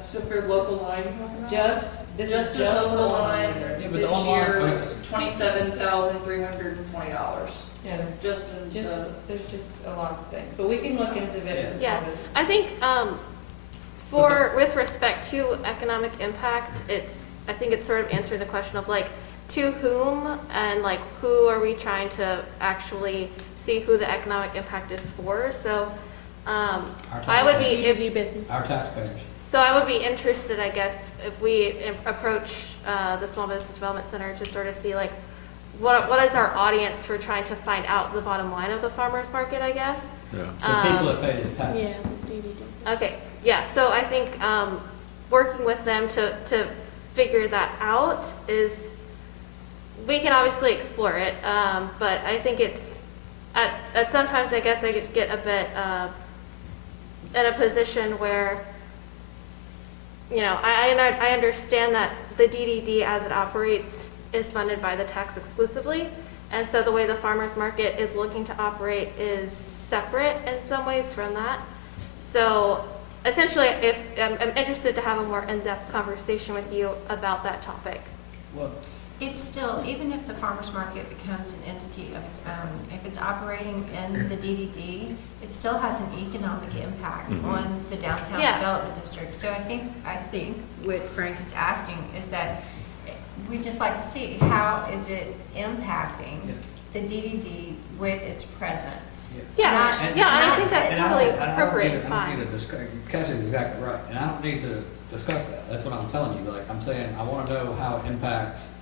So for local line, this just is the just local line, Yeah, but the this online- year was $27,320. Yeah, Just in just, the, there's just a lot of things, but we can look into it as a Yeah, small business. I think with respect to economic impact, I think it's sort of answering the question of like, to whom and like who are we trying to actually see who the economic impact is for? So I would be, DDD business. Our taxpayers. so I would be interested, I guess, if we approach the Small Business Development Center to sort of see like, what is our audience for trying to find out the bottom line of the farmer's market, I guess? Yeah. The people that pay this tax. Yeah, DDD. Okay, yeah, so I think working with them to figure that out is, we can obviously explore it, but I think it's, at sometimes I guess I could get a bit in a position where, you know, I understand that the DDD as it operates is funded by the tax exclusively, and so the way the farmer's market is looking to operate is separate in some ways from that. So essentially, if I'm interested to have a more in-depth conversation with you about that topic. Well, It's still, even if the farmer's market becomes an entity of its own, if it's operating in the DDD, it still has an economic impact Mhm. on the downtown Yeah. development district. So I think what Frank is asking is that we'd just like to see how is it impacting Yeah. the DDD with its presence. Yeah, Not- yeah, and I not- think that's and I don't- totally I don't appropriate, need to- I don't fine. need to Cassie's exactly right, and I don't need to discuss that. That's what I'm telling you. Like, I'm saying, I want to know how it impacts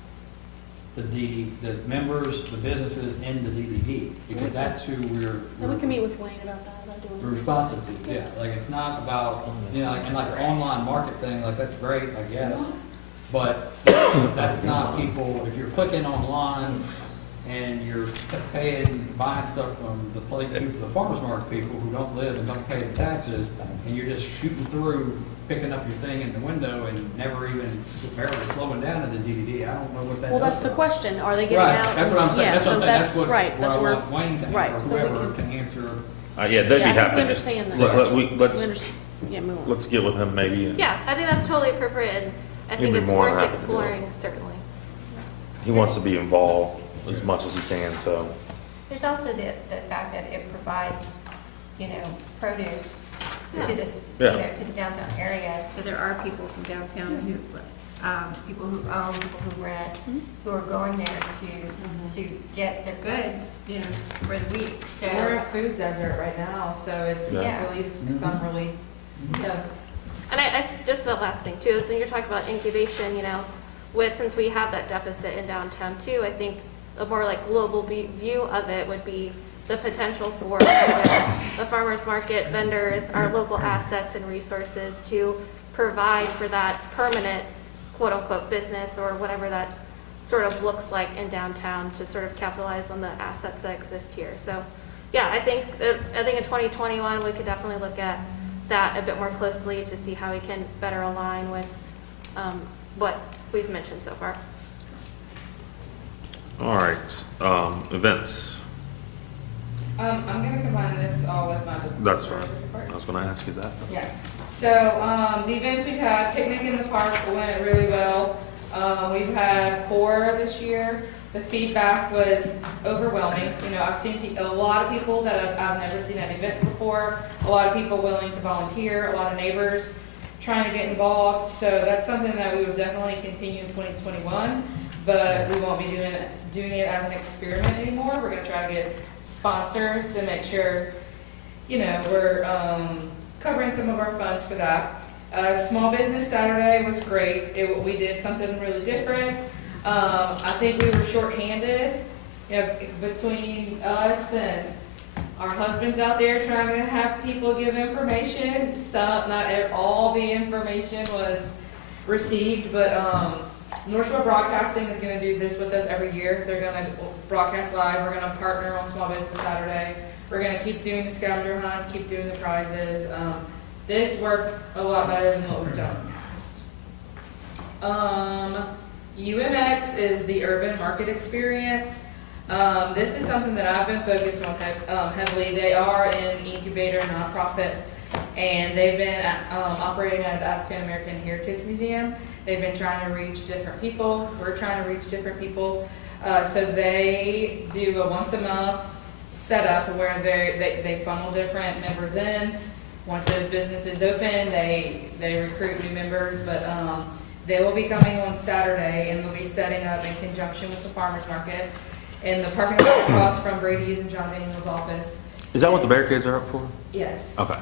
the members, the businesses in the DDD, because that's who And we can meet with Wayne about that, about doing we're that. responsive to. Yeah, like, it's not about, you know, like, and like the online market thing, like, that's great, I guess. But that's not people, if you're clicking online and you're buying stuff from the farmer's market people who don't live and don't pay the taxes, and you're just shooting through, picking up your thing in the window and never even barely slowing down in the DDD, I don't know what that does. Well, that's the for us. question, are they getting Right, out? that's what I'm saying, Yeah, that's what I'm so saying, that's what, right, what I that's where- want Wayne to, or right, so we whoever can- to answer. Yeah, they'd be Yeah, I think happy. we understand that. We Let's, understand. Yeah, move on. let's get with him maybe. and Yeah, I think that's totally appropriate, and I He'd think be it's more than worth happy to do it. exploring, certainly. He wants to be involved as much as he can, so. There's also the fact that it provides, produce to this, Yeah. to the downtown area. So there are people from downtown people who own, people who rent, who are going there to get their goods, for the week. So We're a food desert right now, so it's Yeah. at least some relief. Yeah. And I just the last thing too, is when you're talking about incubation, since we have that deficit in downtown too, I think a more like global view of it would be the potential for the farmers market vendors, our local assets and resources to provide for that permanent quote unquote business or whatever that sort of looks like in downtown to sort of capitalize on the assets that exist here. So yeah, I think in 2021 we could definitely look at that a bit more closely to see how we can better align with what we've mentioned so far. All right, events. I'm gonna combine this all with my. That's fine. I was gonna ask you that. Yeah, so, the events we've had, picnic in the park went really well. We've had 4 this year. The feedback was overwhelming. I've seen a lot of people that I've never seen at events before, a lot of people willing to volunteer, a lot of neighbors trying to get involved. So that's something that we will definitely continue in 2021, but we won't be doing it as an experiment anymore. We're gonna try to get sponsors to make sure, we're covering some of our funds for that. Small Business Saturday was great. We did something really different. I think we were shorthanded, between us and our husbands out there trying to have people give information. Not all the information was received, but North Shore Broadcasting is going to do this with us every year. They're going to broadcast live. We're going to partner on Small Business Saturday. We're going to keep doing the scavenger hunts, keep doing the prizes. This worked a lot better than what we've done in the past. UMX is the Urban Market Experience. This is something that I've been focused on heavily. They are an incubator nonprofit, and they've been operating out of the African American Heritage Museum. They've been trying to reach different people. We're trying to reach different people. So they do a once a month setup where they funnel different members in. Once those businesses open, they recruit new members, but they will be coming on Saturday, and they'll be setting up in conjunction with the farmers market in the parking lot across from Brady's and John Daniel's office. Is that what the barricades are up for? Yes. Okay.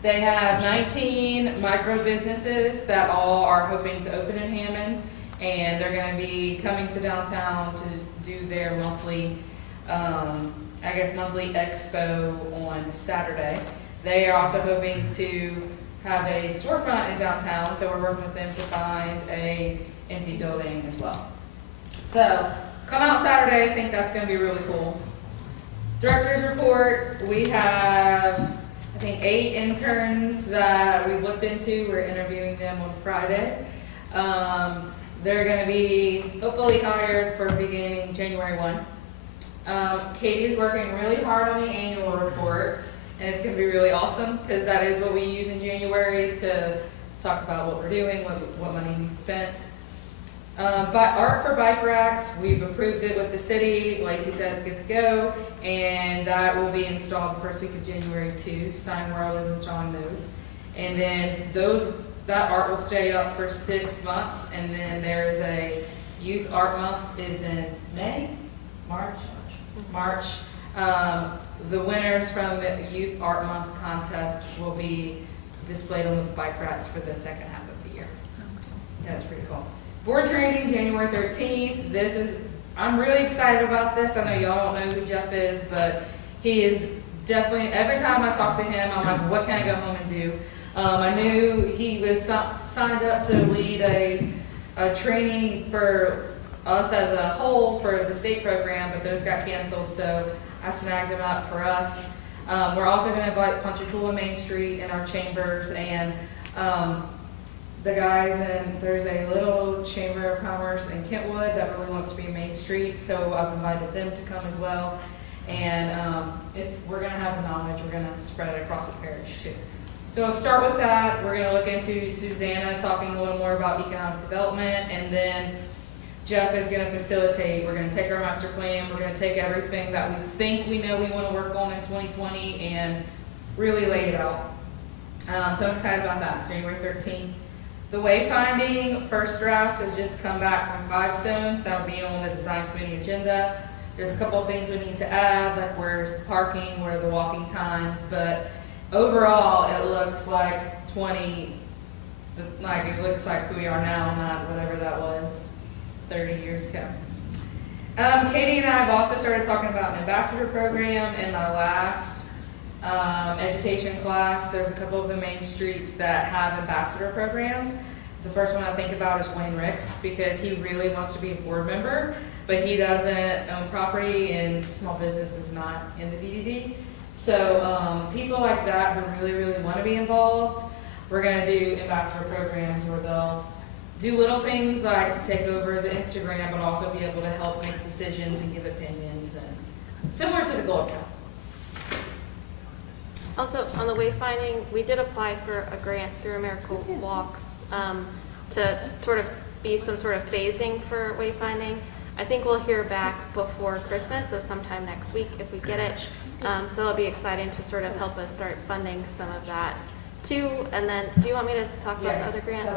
They have 19 micro businesses that all are hoping to open in Hammond, and they're going to be coming to downtown to do their monthly expo on Saturday. They are also hoping to have a storefront in downtown, so we're working with them to find a empty building as well. So come out Saturday. I think that's going to be really cool. Director's report. We have, I think, 8 interns that we've looked into. We're interviewing them on Friday. They're going to be hopefully hired for beginning January 1. Katie's working really hard on the annual reports, and it's going to be really awesome because that is what we use in January to talk about what we're doing, what money we've spent. Art for bike racks, we've approved it with the city. Lacey said it's good to go, and that will be installed the first week of January too. Sign World is installing those, and then that art will stay up for 6 months, and then there's a Youth Art Month is in March. The winners from the Youth Art Month contest will be displayed on the bike racks for the second half of the year. Yeah, it's pretty cool. Board training, January 13th. I'm really excited about this. I know y'all don't know who Jeff is, but he is definitely, every time I talk to him, I'm like, what can I go home and do? I knew he was signed up to lead a training for us as a whole for the state program, but those got canceled, so I snagged him up for us. We're also going to invite Ponchatoula Main Street in our chambers, and the guys, and there's a little Chamber of Commerce in Kentwood that really wants to be Main Street, so I've invited them to come as well. And if we're going to have the knowledge, we're going to spread it across the parish too. So I'll start with that. We're going to look into Susanna talking a little more about economic development, and then Jeff is going to facilitate. We're going to take our master plan. We're going to take everything that we think we know we want to work on in 2020 and really lay it out. So I'm excited about that, January 13th. The wayfinding first draft has just come back from Five Stones. That'll be on the design committee agenda. There's a couple of things we need to add, like where's the parking, where are the walking times, but overall it looks like it looks like who we are now, not whatever that was 30 years ago. Katie and I have also started talking about an ambassador program in my last education class. There's a couple of the main streets that have ambassador programs. The first one I think about is Wayne Ricks, because he really wants to be a board member, but he doesn't own property and small business is not in the DDD. So people like that who really, really want to be involved, we're going to do ambassador programs where they'll do little things like take over the Instagram, but also be able to help make decisions and give opinions, and similar to the Gold Council. Also, on the wayfinding, we did apply for a grant through American Walks to sort of be some sort of phasing for wayfinding. I think we'll hear back before Christmas, so sometime next week if we get it. So it'll be exciting to sort of help us start funding some of that too. And then, do you want me to talk about the other grant?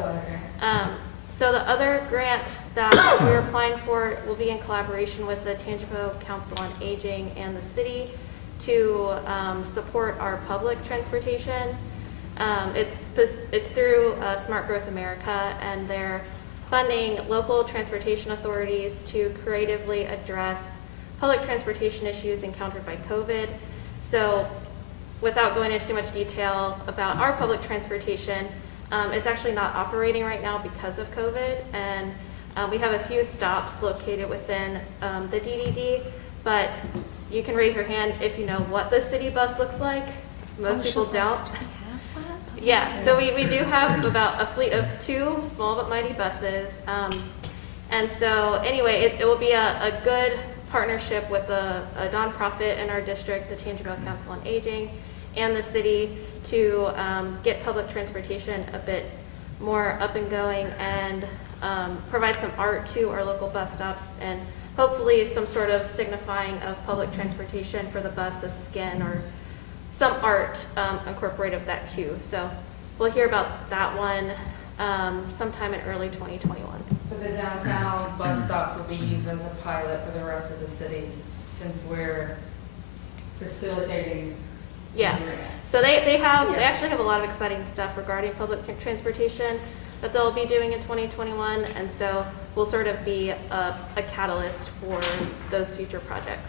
So the other grant that we're applying for will be in collaboration with the Tangipahoa Council on Aging and the city to support our public transportation. It's through Smart Growth America, and they're funding local transportation authorities to creatively address public transportation issues encountered by COVID. So without going into too much detail about our public transportation, it's actually not operating right now because of COVID, and we have a few stops located within the DDD, but you can raise your hand if you know what the city bus looks like. Most people don't. Yeah, so we do have about a fleet of 2 small but mighty buses. And so anyway, it will be a good partnership with a nonprofit in our district, the Tangipahoa Council on Aging, and the city to get public transportation a bit more up and going, and provide some art to our local bus stops, and hopefully some sort of signifying of public transportation for the bus, a skin or some art incorporated with that too. So we'll hear about that one sometime in early 2021. So the downtown bus stops will be used as a pilot for the rest of the city, since we're facilitating. Yeah. So they actually have a lot of exciting stuff regarding public transportation that they'll be doing in 2021, and so we'll sort of be a catalyst for those future projects.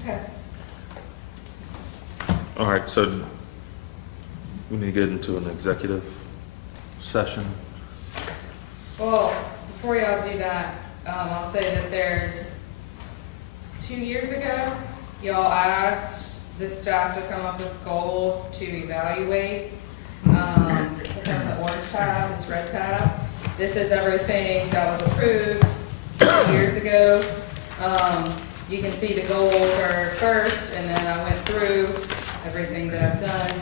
Okay. All right, so we need to get into an executive session. Well, before y'all do that, I'll say that there's 2 years ago, y'all asked the staff to come up with goals to evaluate. Click on the orange tab, this red tab. This is everything that was approved 2 years ago. You can see the goals are first, and then I went through everything that I've done,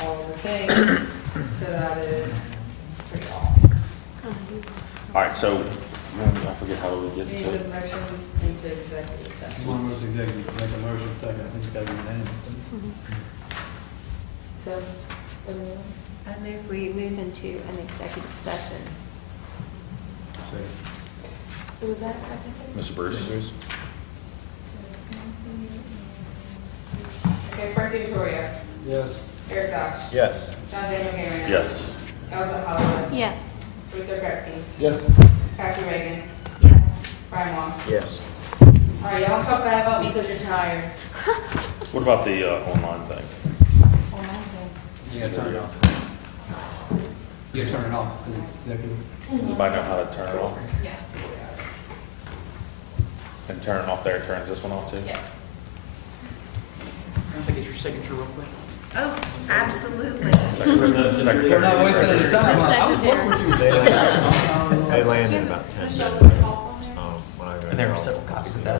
all of the things. So that is pretty all. All right, so I forget how we get Need to a it. motion into executive session. One was executive, make a motion second, I think it's got to be unanimous. So, what do we want? I move we move into an executive session. Who was that second? Mr. Bruce? Okay, Francie Victoria, Yes. Eric Dosh, Yes. John Daniel Garrett. Yes. Elizabeth Holloway. Yes. Bruce Gretke. Yes. Cassie Reagan. Yes. Brian Wong. Yes. All right, y'all talk bad about me because you're tired. What about the online thing? You gotta turn it off. You gotta turn it off. 'cause it's executive. Does anybody know how to turn it off? Yeah. And turn it off there, turns this one off too? Yes. Can I get your signature real quick? Oh, absolutely. Secretary. They're not wasting any time. The I was working with you. They landed about 10 minutes. So when I go And there were down, several copies of that.